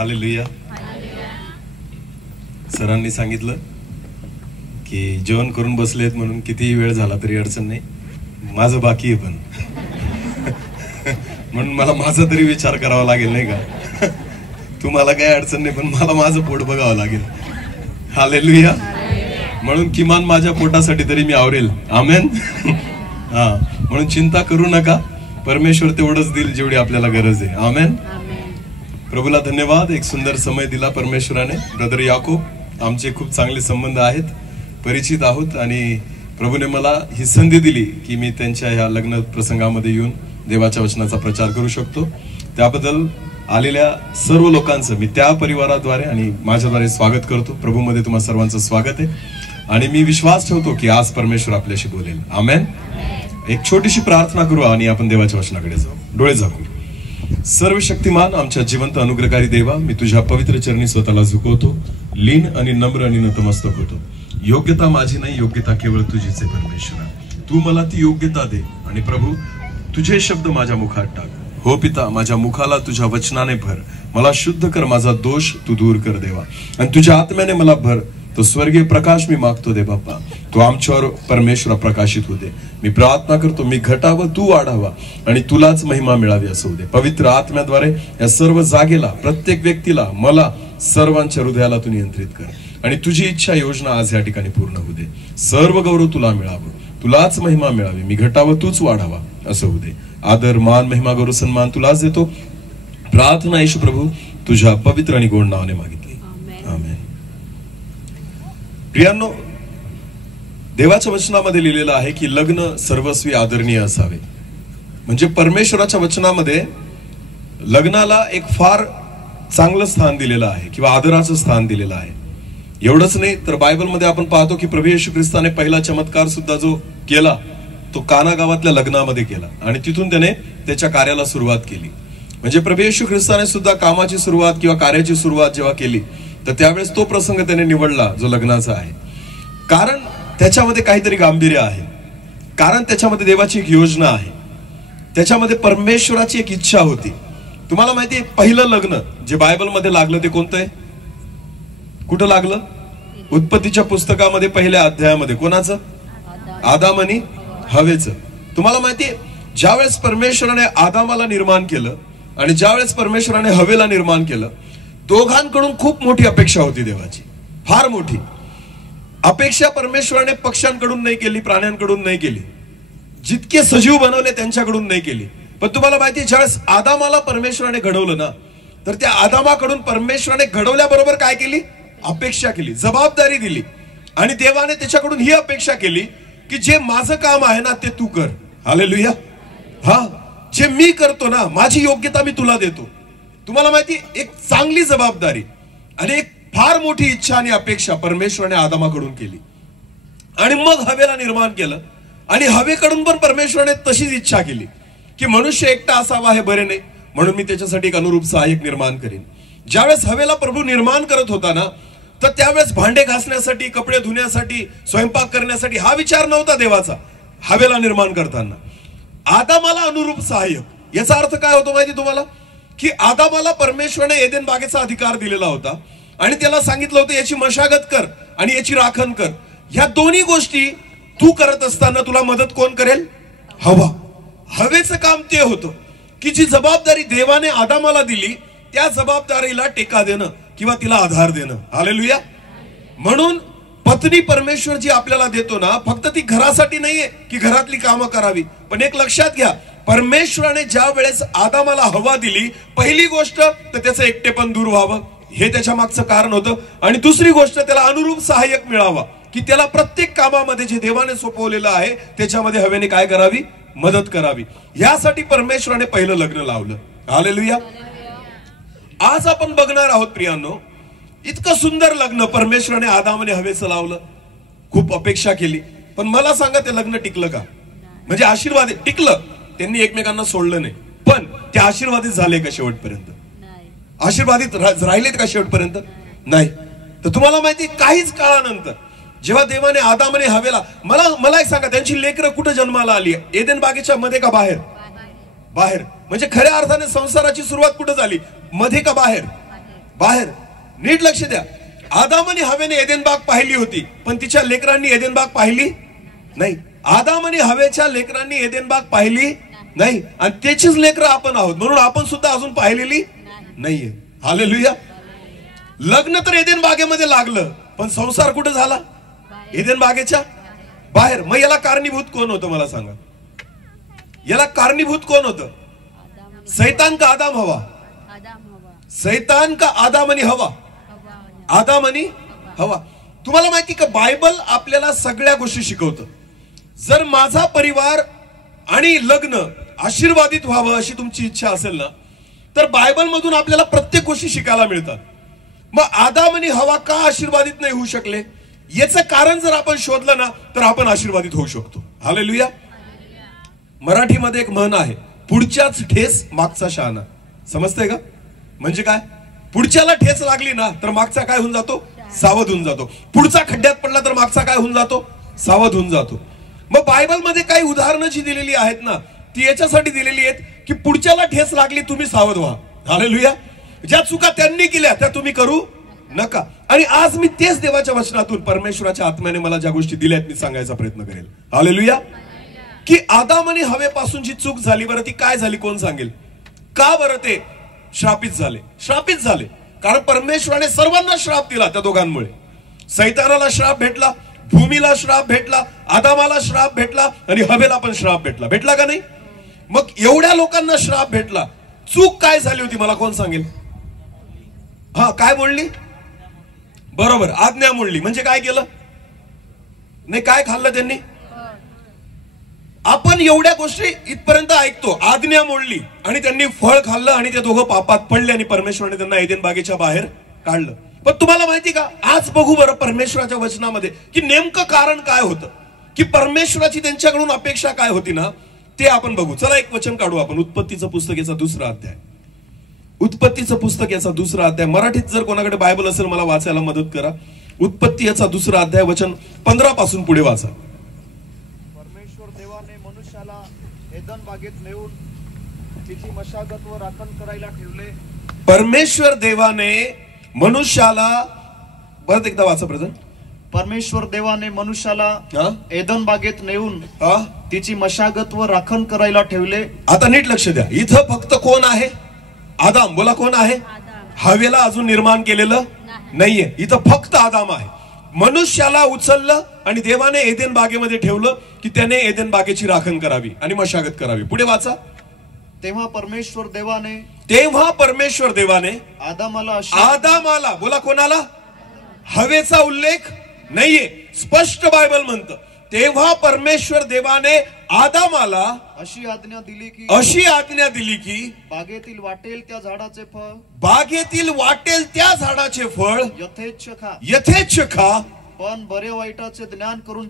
Hallelujah. सरांनी सांगितलं की जेवण करून बसलेत म्हणून कितीही वेळ झाला तरी अडचण नाही. माझं बाकी आहे पण म्हणून मला माझा तरी विचार करावा लागेल नाही का. तुम्हाला काही अडचण नाही पण मला माझं पोट बघावं लागेल. हालेलुया. म्हणून किमान माझ्या पोटासाठी तरी मी आवरेल. आमेन. हा, म्हणून चिंता करू नका. परमेश्वर तेवढंच देईल जेवढी आपल्याला गरज आहे. आमेन. प्रभूला धन्यवाद. एक सुंदर समय दिला परमेश्वराने. ब्रदर याकूब, आमचे खूप चांगले संबंध आहेत, परिचित आहोत आणि प्रभूने मला ही संधी दिली की मी त्यांच्या ह्या लग्न प्रसंगामध्ये येऊन देवाच्या वचनाचा प्रचार करू शकतो. त्याबद्दल आलेल्या सर्व लोकांचं मी त्या परिवाराद्वारे आणि माझ्याद्वारे स्वागत करतो. प्रभूमध्ये तुम्हा सर्वांचं स्वागत आहे आणि मी विश्वास ठेवतो की आज परमेश्वर आपल्याशी बोलेल. आमेन. एक छोटीशी प्रार्थना करू आणि आपण देवाच्या वचनाकडे जाऊ. डोळे झाकू. सर्व शक्तिमान आमच्या जिवंत अनुग्रहकारी देवा, मी तुझ्या पवित्र चरणी स्वतःला झुकवतो, लीन आणि नम्र आणि नतमस्तक होतो. योग्यता माझी नाही, योग्यता केवळ तुझीच आहे परमेश्वरा. तू मला ती योग्यता दे आणि प्रभू तुझे शब्द माझ्या मुखात टाक. हो पिता, माझ्या मुखाला तुझ्या वचनाने भर. मला शुद्ध कर, माझा दोष तू दूर कर देवा आणि तुझ्या आत्म्याने मला भर. तो स्वर्गीय प्रकाश मी मागतो दे बाप्पा, तो आमच्यावर परमेश्वर प्रकाशित होऊ दे. मी प्रार्थना करतो, मी घटावं तू वाढावा आणि तुलाच महिमा मिळावी असं होऊ दे. पवित्र आत्म्याद्वारे या सर्व जागेला, प्रत्येक व्यक्तीला, मला, सर्वांच्या हृदयाला तू नियंत्रित कर आणि तुझी इच्छा योजना आज या ठिकाणी पूर्ण होऊ दे. सर्व गौरव तुला मिळावं, तुलाच महिमा मिळावी. मी घटावं तूच वाढावा असं होऊ दे. आदर, मान, महिमा, गौरव, सन्मान तुलाच देतो. प्रार्थना येशू प्रभू तुझ्या पवित्र आणि गोड नावाने मागितली. आमेन. प्रियांनो, देवाच्या वचनामध्ये लिहिलेलं आहे की लग्न सर्वस्वी आदरणीय असावे. म्हणजे परमेश्वराच्या वचनामध्ये लग्नाला एक फार चांगलं स्थान दिलेलं आहे किंवा आदराचं स्थान दिलेलं आहे. एवढंच नाही तर बायबलमध्ये आपण पाहतो की प्रभू येशू ख्रिस्ताने पहिला चमत्कार सुद्धा जो केला तो काना गावातल्या लग्नामध्ये केला आणि तिथून त्याने त्याच्या कार्याला सुरुवात केली. म्हणजे प्रभू येशू ख्रिस्ताने सुद्धा कामाची सुरुवात किंवा कार्याची सुरुवात जेव्हा केली तर त्यावेळेस तो प्रसंग त्याने निवडला जो लग्नाचा आहे. कारण त्याच्यामध्ये काहीतरी गांभीर्य आहे, कारण त्याच्यामध्ये देवाची एक योजना आहे, त्याच्यामध्ये परमेश्वराची एक इच्छा होती. तुम्हाला माहिती आहे, पहिलं लग्न जे बायबलमध्ये लागलं ते कोणतं आहे? कुठं लागलं? उत्पत्तीच्या पुस्तकामध्ये पहिल्या अध्यायामध्ये. कोणाचं? आदाम आणि हवेचं. तुम्हाला माहितीये, ज्यावेळेस परमेश्वराने आदामाला निर्माण केलं आणि ज्यावेळेस परमेश्वराने हवेला निर्माण केलं, दोघांकडून खूप मोठी अपेक्षा होती देवाची, फार मोठी अपेक्षा. परमेश्वराने पक्ष्यांकडून नाही केली, प्राण्यांकडून नाही केली, जितके सजीव बनवले त्यांच्याकडून नाही केली. पण तुम्हाला माहिती, ज्यावेळेस आदामाला परमेश्वराने घडवलं ना, तर त्या आदामाकडून परमेश्वराने घडवल्याबरोबर काय केली? अपेक्षा केली, जबाबदारी दिली. आणि देवाने त्याच्याकडून ही अपेक्षा केली की जे माझं काम आहे ना ते तू कर. हालेलुया. हा, जे मी करतो ना, माझी योग्यता मी तुला देतो. तुम्हाला माहिती, एक चांगली जबाबदारी आणि एक फार मोठी इच्छा आणि अपेक्षा परमेश्वराने आदामाकडून केली. आणि मग हवेला निर्माण केलं आणि हवेकडून पण परमेश्वराने तशीच इच्छा केली की मनुष्य एकटा असावा हे बरे नाही, म्हणून मी त्याच्यासाठी एक अनुरूप सहाय्यक निर्माण करेन. ज्यावेळेस हवेला प्रभू निर्माण करत होता ना, तर त्यावेळेस भांडे घासण्यासाठी, कपडे धुण्यासाठी, स्वयंपाक करण्यासाठी हा विचार नव्हता देवाचा. हवेला निर्माण करताना आदामाला अनुरूप सहाय्यक, याचा अर्थ काय होतो माहिती तुम्हाला? की आदामाला परमेश्वराने एदेन बागेचा अधिकार दिलेला होता आणि त्याला सांगितलं होतं याची मशागत कर आणि याची राखण कर. ह्या दोन्ही गोष्टी तू करत असताना तुला मदत कोण करेल? हवा. हवेचं काम ते होतं की जी जबाबदारी देवाने आदामाला दिली त्या जबाबदारीला टेका देणं किंवा तिला आधार देणं. हालेलुया. म्हणून पत्नी परमेश्वर जी आपल्याला देतो ना, फक्त ती घरासाठी नाहीये की घरातली कामं करावी, पण एक लक्षात घ्या, परमेश्वराने ज्या वेळेस आदामाला हवा दिली, पहिली गोष्ट तर त्याचं एकटेपण दूर व्हावं, हे त्याच्या मागचं कारण होतं. आणि दुसरी गोष्ट, त्याला अनुरूप सहाय्यक मिळावा की त्याला प्रत्येक कामामध्ये जे देवाने सोपवलेलं आहे त्याच्यामध्ये हवेने काय करावी? मदत करावी. यासाठी परमेश्वराने पहिलं लग्न लावलं. हालेलुया. आज आपण बघणार आहोत प्रियांनो, इतकं सुंदर लग्न परमेश्वराने आदाम आणि हवेचं लावलं. खूप अपेक्षा केली, पण मला सांगा ते लग्न टिकलं का? म्हणजे आशीर्वाद टिकलं, त्यांनी एकमेकांना सोडलं नाही, पण ते आशीर्वादित झाले का शेवटपर्यंत? आशीर्वादित राहिलेत का शेवटपर्यंत? नाही. तर तुम्हाला माहिती, काहीच काळानंतर जेव्हा देवाने आदाम आणि हवेला, मला एक सांगा, त्यांची लेकरं कुठं जन्माला आली? एदेन बागेच्या मध्ये का बाहेर? बाहेर. म्हणजे खऱ्या अर्थाने संसाराची सुरुवात कुठं झाली? मध्ये का बाहेर? बाहेर. नीट लक्ष द्या. आदाम आणि हवेने एदेन बाग पाहिली होती, पण तिच्या लेकरांनी एदेन बाग पाहिली नाही. आदाम आणि हवेच्या लेकरांनी एदेन बाग पाहिली नाही, आणि त्याचीच लेकरं आपण आहोत, म्हणून आपण सुद्धा अजून पाहिलेली नाहीये. हालेलुया. लग्न तर एदेन बागेमध्ये लागलं, पण संसार कुठे झाला? एदेन बागेच्या बाहेर. मग याला कारणीभूत कोण होतं मला सांगा? याला कारणीभूत कोण होतं? सैतान का आदाम हवा? सैतान का आदाम आणि हवा? आदाम आणि हवा. तुम्हाला माहिती का बायबल आपल्याला सगळ्या गोष्टी शिकवतं. जर माझा परिवार आणि लग्न आशीर्वादित व्हावं अशी तुमची इच्छा असेल ना, तर बायबल मधून आपल्याला प्रत्येक गोष्टी शिकायला मिळतात. मग आदाम आणि हवा का आशीर्वादित नाही होऊ शकले, याचं कारण जर आपण शोधलं ना, तर आपण आशीर्वादित होऊ शकतो. हालेलुया. मराठीमध्ये एक म्हण आहे, पुढच्याच ठेस मागचा शहाणा. समजतंय का? म्हणजे काय? पुढच्याला ठेच लागली ना, तर मागचा काय होऊन जातो? सावध होऊन जातो. पुढचा खड्ड्यात पडला तर मागचा काय होऊन जातो? सावध होऊन जातो. मग बायबल मध्ये काही उदाहरणं जी दिलेली आहेत ना, ती याच्यासाठी दिलेली आहेत की पुढच्याला ठेस लागली, तुम्ही सावध व्हा. हालेलुया. ज्या चुका त्यांनी केल्या त्या तुम्ही करू नका. आणि आज मी तेच देवाच्या वचनातून, परमेश्वराच्या आत्म्याने मला ज्या गोष्टी दिल्यात, मी सांगायचा प्रयत्न करेल. हालेलुया. की आदाम आणि हवेपासून जी चूक झाली, बरं ती काय झाली कोण सांगेल? का बरं ते श्रापित झाले? श्रापित झाले कारण परमेश्वराने सर्वांना श्राप दिला. त्या दोघांमुळे सैतानाला श्राप भेटला, भूमीला श्राप भेटला, आदामाला श्राप भेटला, आणि हवेला पण श्राप भेटला. भेटला का नाही? मग एवढ्या लोकांना श्राप भेटला, चूक काय झाली होती मला कोण सांगेल? हा, काय मोडली? बरोबर, आज्ञा मोडली. म्हणजे काय केलं? नाही, काय खाल्लं त्यांनी? आपण एवढ्या गोष्टी इथपर्यंत ऐकतो, आज्ञा मोडली आणि त्यांनी फळ खाल्लं आणि ते दोघं पापात पडले आणि परमेश्वराने त्यांना एदेन बागेच्या बाहेर काढलं. पण तुम्हाला माहिती का, आज बघू बरं परमेश्वराच्या वचनामध्ये की नेमकं कारण काय होतं, की परमेश्वराची त्यांच्याकडून अपेक्षा काय होती ना, ते आपण बघू. चला एक वचन काढू आपण. उत्पत्तीचं पुस्तक याचा 2रा अध्याय. उत्पत्तीचं पुस्तक याचा 2रा अध्याय. मराठीत जर कोणाकडे बायबल असेल मला वाचायला मदत करा. उत्पत्ती याचा 2रा अध्याय वचन 15 पासून पुढे वाचा. एदन बागेत नेऊन तिची मशागत व राखण करायला ठेवले. परमेश्वर देवाने मनुष्याला, परत एकदा वाचा ब्रदर. परमेश्वर देवाने मनुष्याला एदन बागेत नेऊन तिची मशागत व राखण करायला ठेवले. आता नीट लक्ष द्या. इथं फक्त कोण आहे? आदाम. बोला, कोण आहे? हवेला अजून निर्माण केलेलं नाहीये. इथं फक्त आदाम आहे. मनुष्याला उचललं आणि देवाने एदेन बागेमध्ये ठेवलं की त्याने एदेन बागेची राखण करावी आणि मशागत करावी. पुढे वाचा. तेव्हा परमेश्वर देवाने आदामाला, बोला कोणाला? हवेचा उल्लेख नाहीये, स्पष्ट बायबल म्हणतं. तेव्हा परमेश्वर देवाने आदामाला अशी आज्ञा दिली की बागेतील वाटेल त्या झाडाचे फळ यथेच्छ खा, पण बऱ्या वाईटाचे ज्ञान करून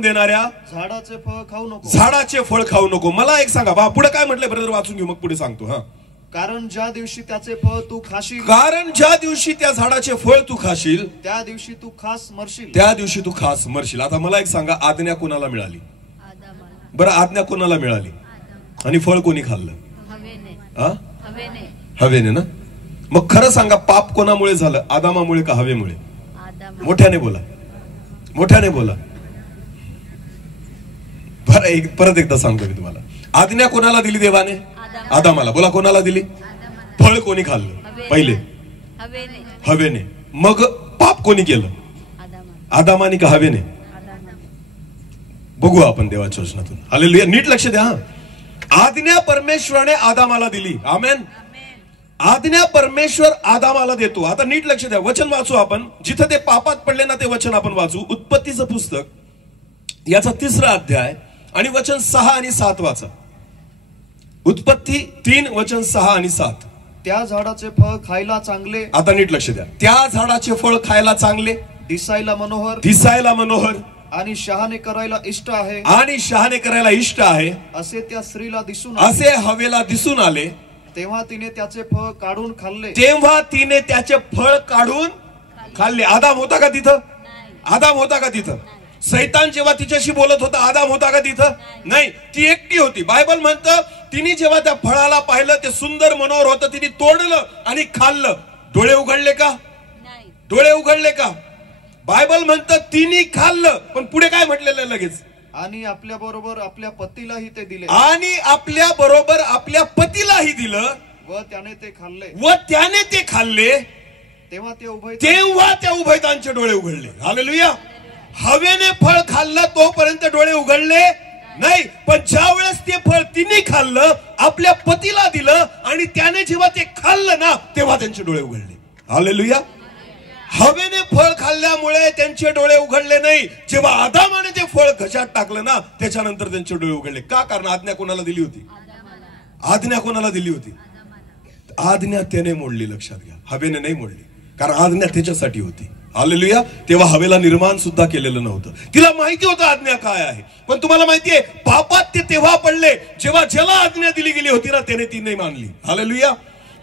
देणाऱ्या झाडाचे फळ खाऊ नको. मला एक सांगा बा, पुढे काय म्हटलंय ब्रदर? वाचून घेऊ मग पुढे सांगतो. हा, कारण ज्या दिवशी त्याचे फळ तू खाशील, कारण ज्या दिवशी त्या झाडाचे फळ तू खाशील, त्या दिवशी तू खास मरशील. आता मला एक सांगा, आज्ञा कोणाला मिळाली? बरं, आज्ञा कोणाला मिळाली आणि फळ कोणी खाल्लं? हवेने ना. मग खरं सांगा, पाप कोणामुळे झालं? आदामामुळे का हवेमुळे? मोठ्याने बोला. बरं, परत एकदा सांगतो मी तुम्हाला. आज्ञा कोणाला दिली देवाने? आदामाला. बोला, कोणाला दिली? फळ कोणी खाल्लं? पहिले हवेने. मग पाप कोणी केलं? आदामाने का हवेने? बघू आपण देवाच्या वचनातून. हालेलुया. नीट लक्ष द्या. आज्ञा परमेश्वराने आदामाला दिली. आमेन. आज्ञा परमेश्वर आदामाला देतो. आता नीट लक्ष द्या. वचन वाचू आपण. जिथं ते पापात पडले ना, ते वचन आपण वाचू. उत्पत्तीचं पुस्तक याचा 3रा अध्याय आणि वचन 6 आणि 7 वाचा. उत्पत्ती 3 वचन 6 आणि 7. त्या झाडाचे फळ खायला चांगले. आता नीट लक्ष द्या. त्या झाडाचे फळ खायला चांगले, दिसायला मनोहर आणि शहाणे करायला इष्ट आहे, असे त्या स्त्रीला असे हवेला दिसून आले. तेव्हा तिने त्याचे फळ काढून खाल्ले. आदाम होता का तिथं? सैतान जेव्हा तिच्याशी बोलत होता, आदाम होता का तिथं? नाही, ती एकटी होती. बायबल म्हणतं तिने जेव्हा त्या फळाला पाहिलं, ते सुंदर मनोहर होतं, तिने तोडलं आणि खाल्लं. डोळे उघडले का? डोळे उघडले का? बायबल म्हणतं तिने खाल्लं, पण पुढे काय म्हटलेलं लगेच? आणि आपल्या बरोबर आपल्या पतीलाही ते दिले. आणि आपल्या बरोबर आपल्या पतीलाही दिलं व त्याने ते खाल्ले. व त्याने ते खाल्ले. तेव्हा त्या उभयतांचे डोळे उघडले. हालेलुया. हवेने फळ खाल्लं तोपर्यंत डोळे उघडले नाही, पण ज्या वेळेस ते फळ तिने खाल्लं, आपल्या पतीला दिलं आणि त्याने जेव्हा ते खाल्लं ना, तेव्हा त्यांचे डोळे उघडले. हालेलुया. हवेने फळ खाल्ल्यामुळे त्यांचे डोळे उघडले नाही. जेव्हा आदामाने ते फळ घशात टाकलं ना, त्याच्यानंतर त्यांचे डोळे उघडले. का? कारण आज्ञा कोणाला दिली होती? आज्ञा कोणाला दिली होती? आज्ञा त्याने मोडली. लक्षात घ्या, हवेने नाही मोडली, कारण आज्ञा त्याच्यासाठी होती. हालेलुया. तेव्हा हवेला निर्माण सुद्धा केलेलं नव्हतं. तिला माहिती होतं आज्ञा काय आहे, पण तुम्हाला माहितीये पापात ते तेव्हा पडले जेव्हा ज्याला आज्ञा दिली गेली होती ना, त्याने ती नाही मानली. हालेलुया.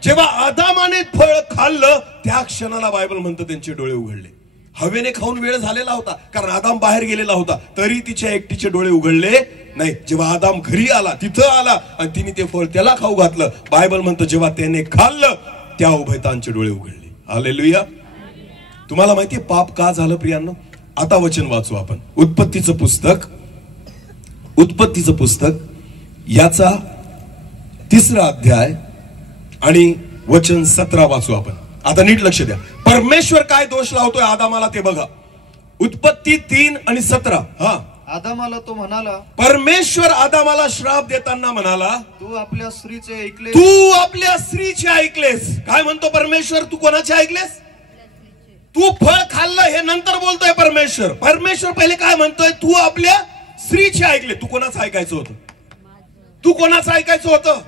जेव्हा आदामाने फळ खाल्लं, त्या क्षणाला बायबल म्हणतं त्यांचे डोळे उघडले. हवेने खाऊन वेळ झालेला होता, कारण आदाम बाहेर गेलेला होता, तरी तिच्या एकटीचे डोळे उघडले नाही. जेव्हा आदाम घरी आला, तिथं आला आणि तिने ते फळ त्याला खाऊ घातलं, बायबल म्हणतं जेव्हा त्याने खाल्लं, त्या उभयतांचे डोळे उघडले. हालेलुया. तुम्हाला माहितीये पाप का झालं प्रियांनो? आता वचन वाचू आपण. उत्पत्तीचं पुस्तक याचा 3रा अध्याय आणि वचन 17 वाचू आपण. आता नीट लक्ष द्या. परमेश्वर काय दोष लावतोय आदामाला ते बघा. उत्पत्ती 3 आणि 17. आदामाला तो म्हणाला, परमेश्वर आदामाला श्राप देताना म्हणाला, तू आपल्या स्त्रीचे ऐकलेस. तू आपल्या स्त्रीचे ऐकलेस. काय म्हणतो परमेश्वर? तू कोणाचे ऐकलेस? तू फळ खाल्लं हे नंतर बोलतोय परमेश्वर. परमेश्वर पहिले काय म्हणतोय? तू आपल्या स्त्रीचे ऐकले. तू कोणाचं ऐकायचं होतं? तू कोणाचं ऐकायचं होतं?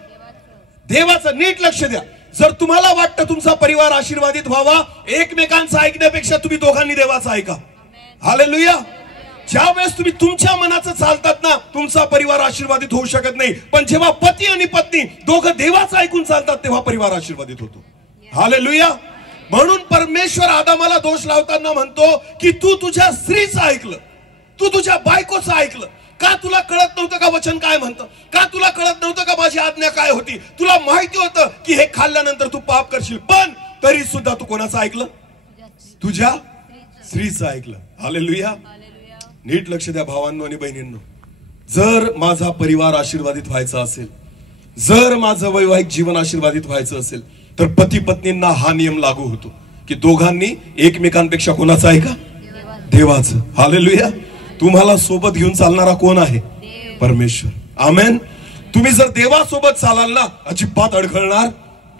देवाचं. नीट लक्ष द्या. जर तुम्हाला वाटतं तुमचा परिवार आशीर्वादित व्हावा, एकमेकांचं ऐकण्यापेक्षा तुम्ही दोघांनी देवाचं ऐका. हालेलुया. ज्या वेळेस तुम्ही तुमच्या मनाचं चालतात ना, तुमचा परिवार आशीर्वादित होऊ शकत नाही. पण जेव्हा पती आणि पत्नी दोघं देवाचं ऐकून चालतात, तेव्हा परिवार आशीर्वादित होतो. हालेलुया. म्हणून परमेश्वर आदामाला दोष लावताना म्हणतो की तू तुझ्या स्त्रीचं ऐकलं, तू तुझ्या बायकोचं ऐकलं. का? तुला कळत नव्हतं का वचन काय म्हणतं? का तुला कळत नव्हतं का माझी आज्ञा काय होती? तुला माहिती होतं की हे खाल्ल्यानंतर तू पाप करशील, पण तरी सुद्धा तू कोणाचं ऐकलं? तुझ्या स्त्रीचं ऐकलं. हालेलुया. नीट लक्ष द्या भावांनो आणि बहिणींनो. जर माझा परिवार आशीर्वादित व्हायचा असेल, जर माझं वैवाहिक जीवन आशीर्वादित व्हायचं असेल, तर पती पत्नींना हा नियम लागू होतो की दोघांनी एकमेकांपेक्षा कोणाचं ऐका? देवाचं. हालेलुया. तुम्हाला सोबत घेऊन चालणारा कोण आहे? परमेश्वर. आमेन. तुम्ही जर देवासोबत चालाल ना, अजिबात अडखळणार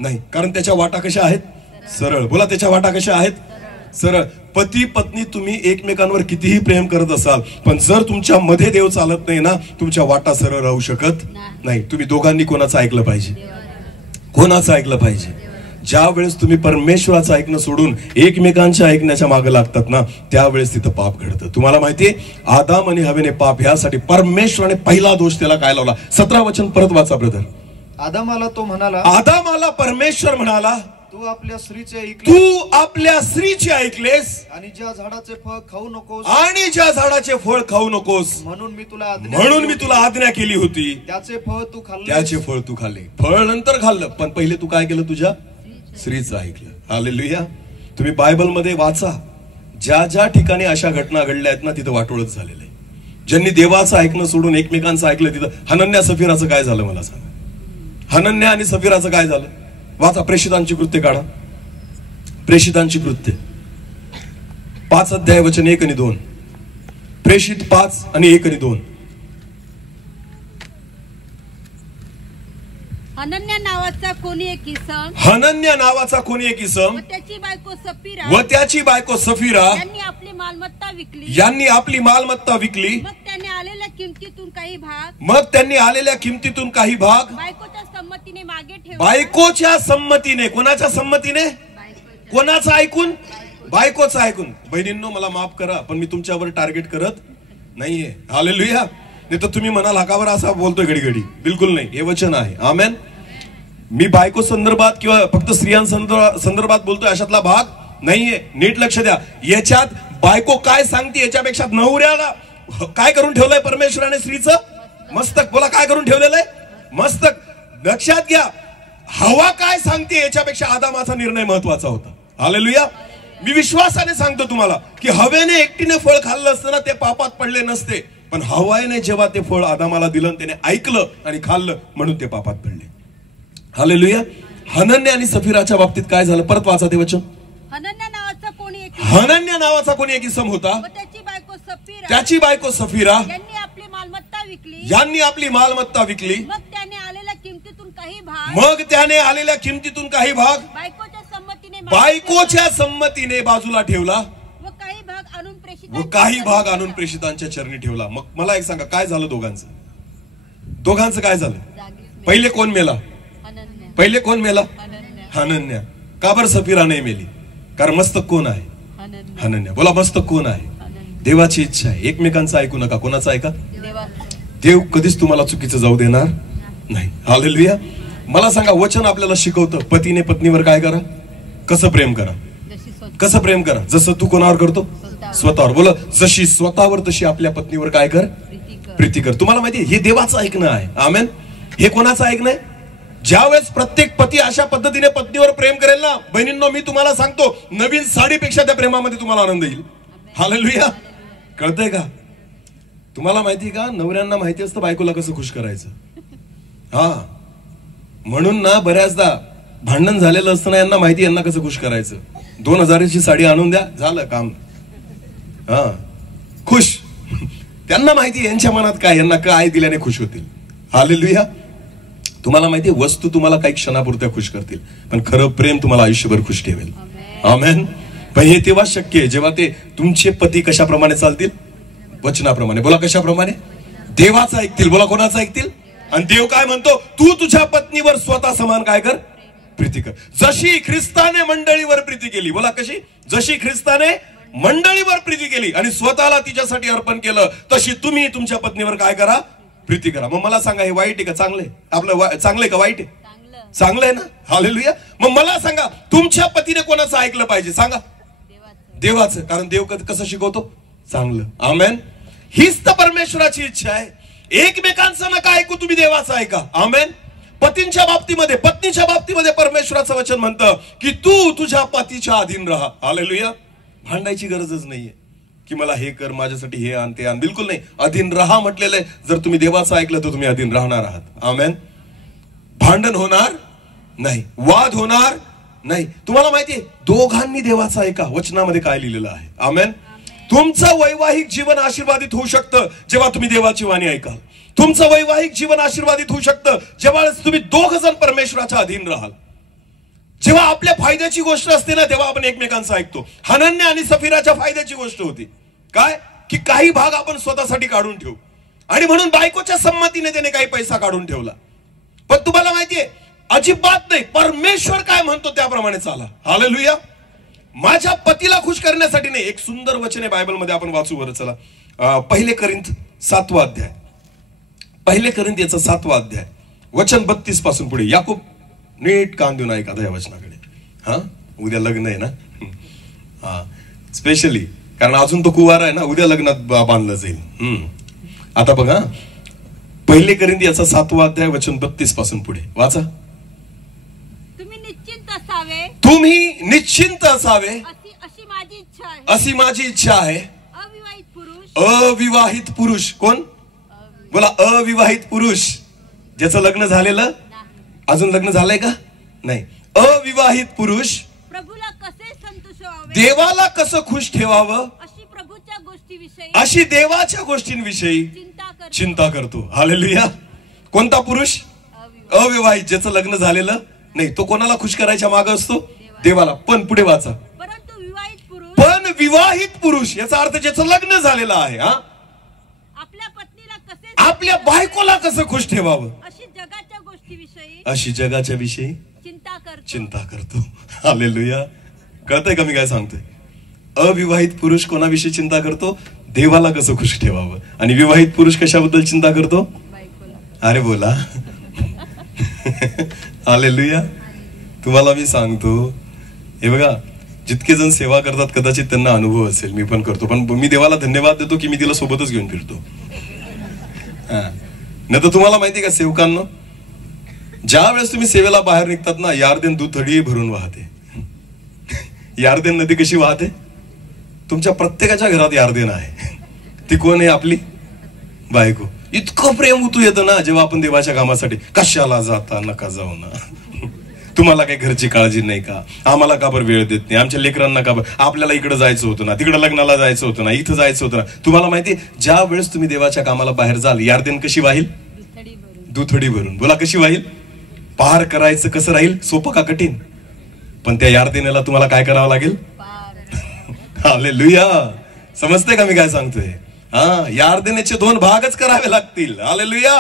नाही, कारण त्याच्या वाटा कशा आहेत? सरळ. बोला, त्याच्या वाटा कशा आहेत? सरळ. पती पत्नी तुम्ही एकमेकांवर कितीही प्रेम करत असाल, पण जर तुमच्या मध्ये देव चालत नाही ना, तुमच्या वाटा सरळ राहू शकत नाही. तुम्ही दोघांनी कोणाचं ऐकलं पाहिजे? कोणाचं ऐकलं पाहिजे? ज्या वेळेस तुम्ही परमेश्वराचं ऐकणं सोडून एकमेकांच्या ऐकण्याच्या मागे लागतात ना, त्यावेळेस तिथं पाप घडतं. तुम्हाला माहितीये आदाम आणि हवेने पाप यासाठी परमेश्वराने पहिला दोष त्याला काय लावला? 17 वचन परत वाचा ब्रदर. आदामाला तो म्हणाला, आदामाला परमेश्वर म्हणाला, तू आपल्या स्त्रीचे ऐकलेस, तू आपल्या स्त्रीचे ऐकलेस आणि ज्या झाडाचे फळ खाऊ नकोस, आणि ज्या झाडाचे फळ खाऊ नकोस, म्हणून मी तुला आज्ञा केली होती, त्याचे फळ तू खाल्ले. त्याचे फळ तू खाल्ले. फळ नंतर खाल्लं, पण पहिले तू काय केलं? तुझ्या स्त्रीचं ऐकलं. हालेलुया. तुम्ही बायबल मध्ये वाचा, ज्या ज्या ठिकाणी अशा घटना घडल्या आहेत ना, तिथं वाटोळच झालेलं आहे. ज्यांनी देवाचं ऐकणं सोडून एकमेकांचं ऐकलं, तिथं हनन्या सफीराचं काय झालं मला सांगा. हनन्या आणि सफीराचं काय झालं? वाचा. प्रेषितांची कृत्य काढा. प्रेषितांची कृत्य 5 अध्याय वचन 1 आणि 2. प्रेषित 5 आणि 1 आणि 2. हनन्या नावाचा कोणी एक इसम, व त्याची बायको सफीरा यांनी आपली मालमत्ता विकली. मग त्यांनी आलेल्या किमतीतून काही भाग बायकोच्या संमतीने मागे ठेवला. बायकोच्या संमतीने. कोणाच्या संमतीने? कोणाचं ऐकून? बायकोचं ऐकून. बहिणींनो, मला माफ करा, पण मी तुमच्यावर टार्गेट करत नाहीये. हालेलुया. नाही तर तुम्ही म्हणाल हाकावर असा बोलतोय घडी घडी. बिलकुल नाही, हे वचन आहे. आमेन. मी बायको संदर्भात किंवा फक्त स्त्रियांसंदर्भात बोलतोय अशातला भाग नाहीये. नीट लक्ष द्या. याच्यात बायको काय सांगते याच्यापेक्षा नवऱ्याला काय करून ठेवलंय परमेश्वराने स्त्रीचं मस्तक. बोला काय करून ठेवलेलं आहे मस्तक. लक्षात घ्या, हवा काय सांगते याच्यापेक्षा आदामाचा निर्णय महत्वाचा होता. हालेलुया. मी विश्वासाने सांगतो तुम्हाला की हवेने एकटीने फळ खाल्लं असतं ना ते पापात पडले नसते, पण हवाने जेव्हा ते फळ आदामाला दिलं त्याने ऐकलं आणि खाल्लं म्हणून ते पापात पडले. हालेलुया. हनन्या आणि सफीराच्या बाबतीत काय झालं? परत वाचा ते वचन. हनन्या नावाचा कोणी एक इसम होता, त्याची बायको सफीरा यांनी आपली मालमत्ता विकली. मग त्याने आलेल्या किमतीतून काही भाग बायकोच्या संमतीने बाजूला ठेवला व काही भाग आणून प्रेषितांच्या चरणी ठेवला. मग मला एक सांगा काय झालं दोघांचं काय झालं? पहिले कोण मेला? हनन्या. का बरं सफीरा नाही मेली? कारण मस्तक कोण आहे? हनन्या. बोला मस्तक कोण आहे? देवाची इच्छा आहे. एकमेकांचं ऐकू नका. कोणाचं ऐका? देव कधीच तुम्हाला चुकीचं जाऊ देणार नाही. हालेलुया. मला सांगा वचन आपल्याला शिकवतं पतीने पत्नीवर काय करा, कसं प्रेम करा. जसं तू कोणावर करतो? स्वतःवर. बोला जशी स्वतःवर तशी आपल्या पत्नीवर काय कर? प्रीती कर. तुम्हाला माहिती हे देवाचं ऐकणं आहे. आमेन. हे कोणाचं ऐकणं आहे? ज्यावेळेस प्रत्येक पती अशा पद्धतीने पत्नीवर प्रेम करेल ना बहिणींनो, मी तुम्हाला सांगतो नवीन साडीपेक्षा त्या प्रेमामध्ये तुम्हाला आनंद येईल. हालेलुया. कळतंय का? तुम्हाला माहिती का नवऱ्यांना माहिती असतं बायकोला कसं खुश करायचं. हा म्हणून ना बऱ्याचदा भांडण झालेलं असतं ना यांना माहिती यांना कसं खुश करायचं. 2000ची साडी आणून द्या, झालं काम. हा खुश. त्यांना माहिती यांच्या मनात काय, यांना काय दिल्याने खुश होतील. हालेलुया. तुम्हाला माहिती वस्तू तुम्हाला काही क्षणापुरत्या खुश करतील, पण खरं प्रेम तुम्हाला आयुष्यभर खुश ठेवेल. आमेन. पण हे तेव्हा शक्य आहे जेव्हा ते तुमचे पती कशाप्रमाणे चालतील? वचनाप्रमाणे. बोला कशाप्रमाणे? देवाचं ऐकतील. बोला कोणाचं ऐकतील? आणि देव काय म्हणतो? तू तुझ्या पत्नीवर स्वतः समान काय कर? प्रीती कर. जशी ख्रिस्ताने मंडळीवर प्रीती केली. बोला कशी? जशी ख्रिस्ताने मंडळीवर प्रीती केली आणि स्वतःला तिच्यासाठी अर्पण केलं, तशी तुम्ही तुमच्या पत्नीवर काय करा? प्रीती करा. मग मला सांगा हे वाईट आहे का चांगलं आहे? आपलं चांगलं आहे का वाईट आहे? चांगलं आहे ना. हालेलुया. मग मला सांगा तुमच्या पतीने कोणाचं ऐकलं पाहिजे? सांगा. देवाचं. कारण देव कसं शिकवतो? चांगलं. आमेन. हीच तर परमेश्वराची इच्छा आहे. एकमेकांचं नका ऐकू, तुम्ही देवाचं ऐका. आमेन. पत्नीच्या बाबतीमध्ये परमेश्वराचं वचन म्हणतं की तू तुझ्या पतीच्या अधीन राहा. हालेलुया. भांडायची गरजच नाहीये की मला हे कर, माझ्यासाठी हे आण ते आण. बिलकुल नाही. अधीन राहा म्हटलेलं आहे. जर तुम्ही देवाचं ऐकलं तर तुम्ही अधीन राहणार आहात. आमेन. भांडण होणार नाही, वाद होणार नाही. तुम्हाला माहितीये दोघांनी देवाचं ऐका. वचनामध्ये काय लिहिलेलं आहे? आमेन. तुमचं वैवाहिक जीवन आशीर्वादित होऊ शकतं जेव्हा तुम्ही देवाची वाणी ऐकाल. तुमचं वैवाहिक जीवन आशीर्वादित होऊ शकतं जेव्हा तुम्ही दोघ जण परमेश्वराच्या अधीन राहाल. जेव्हा आपल्या फायद्याची गोष्ट असते ना तेव्हा आपण एकमेकांचं ऐकतो. हनन्या आणि सफीराच्या फायद्याची गोष्ट होती काय की काही भाग आपण स्वतःसाठी काढून ठेवू, आणि म्हणून बायकोच्या संमतीने त्याने काही पैसा काढून ठेवला. पण तुम्हाला माहितीये अजिबात नाही. परमेश्वर काय म्हणतो त्याप्रमाणे चाला. हालेलुया. माझ्या पतीला खुश करण्यासाठी नाही. एक सुंदर वचन आहे बायबलमध्ये, आपण वाचू बरं. चला. 1 कोरिंथ 7वा अध्याय. 1 कोरिंथ याचा 7वा अध्याय वचन 32 पासून पुढे. याकूब नीट कान देऊन ऐका या वचनाकडे. हा उद्या लग्न आहे ना. हा स्पेशली कारण अजून तो कुवारा आहे ना, उद्या लग्नात बांधलं जाईल. आता बघा 1 कोरिंथ याचा 7वा अध्याय वचन 32 पासून पुढे वाचा. तुम्ही निश्चिंत असावे अशी माझी इच्छा आहे. अविवाहित पुरुष कोण? बोला अविवाहित पुरुष ज्याचं लग्न झालेलं, अजून लग्न झालंय का? नाही. अविवाहित पुरुष देवाला कसं खुश ठेवावं अशी देवाच्या गोष्टींविषयी चिंता करतो. हालेलुया. कोणता पुरुष? अविवाहित, ज्याचं लग्न झालेलं नाही. तो कोणाला खुश करायच्या मागे असतो? देवाला. पण पुढे वाचा. पण विवाहित पुरुष याचा अर्थ ज्याचं लग्न झालेलं आहे, हा आपल्या बायकोला कसं खुश ठेवावं अशी जगाच्या विषयी चिंता करतो. हालेलुया. कळतंय का मी काय सांगतोय? अविवाहित पुरुष कोणाविषयी चिंता करतो? देवाला कसं खुश ठेवावं. आणि विवाहित पुरुष कशाबद्दल चिंता करतो? अरे बोला. हालेलुया. तुम्हाला मी सांगतो हे बघा जितके जण सेवा करतात कदाचित त्यांना अनुभव असेल, मी पण करतो, पण मी देवाला धन्यवाद देतो की मी तिला सोबतच घेऊन फिरतो. नाही तर तुम्हाला माहिती का सेवकांना, ज्या वेळेस तुम्ही सेवेला बाहेर निघतात ना, यार्देन दुथडी भरून वाहते. यार्देन नदी कशी वाहते? तुमच्या प्रत्येकाच्या घरात यार्देन आहे. ती कोण आहे? आपली बायको. इतकं प्रेम उतू येतं ना जेव्हा आपण देवाच्या कामासाठी, कशाला जाता, नका जाऊ ना, तुम्हाला काही घरची काळजी नाही का, आम्हाला का बरं वेळ देत नाही, आमच्या लेकरांना का बरं, आपल्याला इकडे जायचं होतं ना, तिकडे लग्नाला जायचं होतं ना, इथं जायचं होतं ना. तुम्हाला माहिती, ज्या वेळेस तुम्ही देवाच्या कामाला बाहेर जाल, यार्देन कशी वाहील? दुथडी भरून. बोला कशी वाहील? पार करायचं कसं राहील? सोपं का कठीण? पण त्या यार्देनेला तुम्हाला काय करावं लागेल? हालेलुया. समजते का मी काय सांगतोय? यार्देनेचे 2 भागच करावे लागतील. हालेलुया.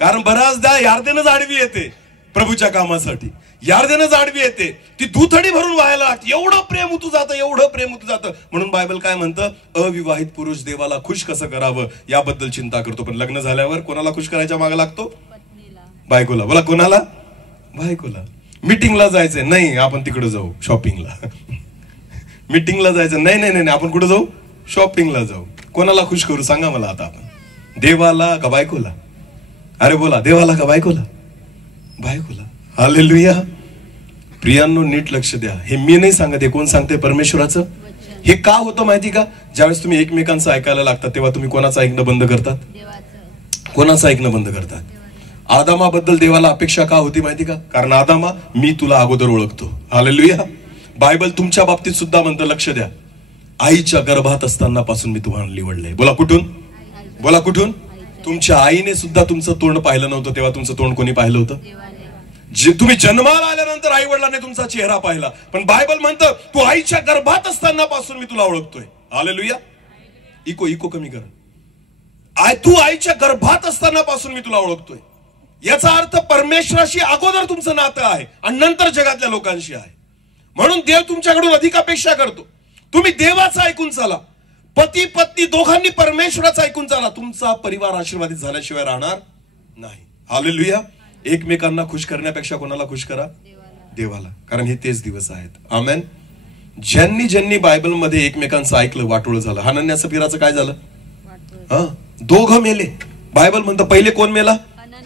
कारण बऱ्याचदा यार्देनच आडवी येते प्रभूच्या कामासाठी, यार्देनच आडवी येते, ती दुथडी भरून व्हायला लागते. एवढं प्रेम उतू जातं, एवढं प्रेम उतू जातं. म्हणून बायबल काय म्हणतं? अविवाहित पुरुष देवाला खुश कसं करावं याबद्दल चिंता करतो, पण लग्न झाल्यावर कोणाला खुश करायच्या मागे लागतो? बायकोला. बोला कोणाला? बायकोला. मीटिंगला जायचंय, नाही आपण तिकडे जाऊ शॉपिंगला. मीटिंगला जायचं, नाही नाही नाही आपण कुठे जाऊ? शॉपिंगला जाऊ. कोणाला खुश करू सांगा मला आता आपण? देवाला का बायकोला? अरे बोला, देवाला का बायकोला? बायकोला. हालेलुया. प्रियांनो नीट लक्ष द्या, हे मी नाही सांगत, हे कोण सांगते? परमेश्वराचं. हे का होतं माहिती का? ज्यावेळेस तुम्ही एकमेकांचं ऐकायला लागतात तेव्हा तुम्ही कोणाचं ऐकणं बंद करतात? कोणाचं ऐकणं बंद करतात? आदामाबद्दल देवाला अपेक्षा का होती माहिती का? कारण आदामा, मी तुला अगोदर ओळखतो. हालेलुया. बायबल तुमच्या बाबतीत सुद्धा म्हणतं, लक्ष द्या, आईच्या गर्भात असताना पासून मी तुम्हाला निवडलंय. बोला कुठून? बोला कुठून? तुमच्या आईने सुद्धा तुमचं तोंड पाहिलं नव्हतं, तेव्हा तुमचं तोंड कोणी पाहिलं होतं? जे तुम्ही जन्माला आल्यानंतर आई वडिलांनी तुमचा चेहरा पाहिला, पण बायबल म्हणतं तू आईच्या गर्भात असताना पासून मी तुला ओळखतोय. हालेलुया. इको कमी कर. तू आईच्या गर्भात असताना पासून मी तुला ओळखतोय. याचा अर्थ परमेश्वराशी अगोदर तुमचं नातं आहे आणि नंतर जगातल्या लोकांशी आहे. म्हणून देव तुमच्याकडून अधिक अपेक्षा करतो. तुम्ही देवाचं ऐकून चाला, पती पत्नी दोघांनी परमेश्वराचं ऐकून चाला, तुमचा परिवार आशीर्वादित झाल्याशिवाय राहणार नाही. हालेलुया. एकमेकांना खुश करण्यापेक्षा कोणाला खुश करा? देवाला. कारण हे तेच दिवस आहेत. आमेन. ज्यांनी ज्यांनी बायबलमध्ये एकमेकांचं ऐकलं वाटोळं झालं. हनन्या सफीराचं काय झालं? दोघं मेले. बायबल म्हणतं पहिले कोण मेला?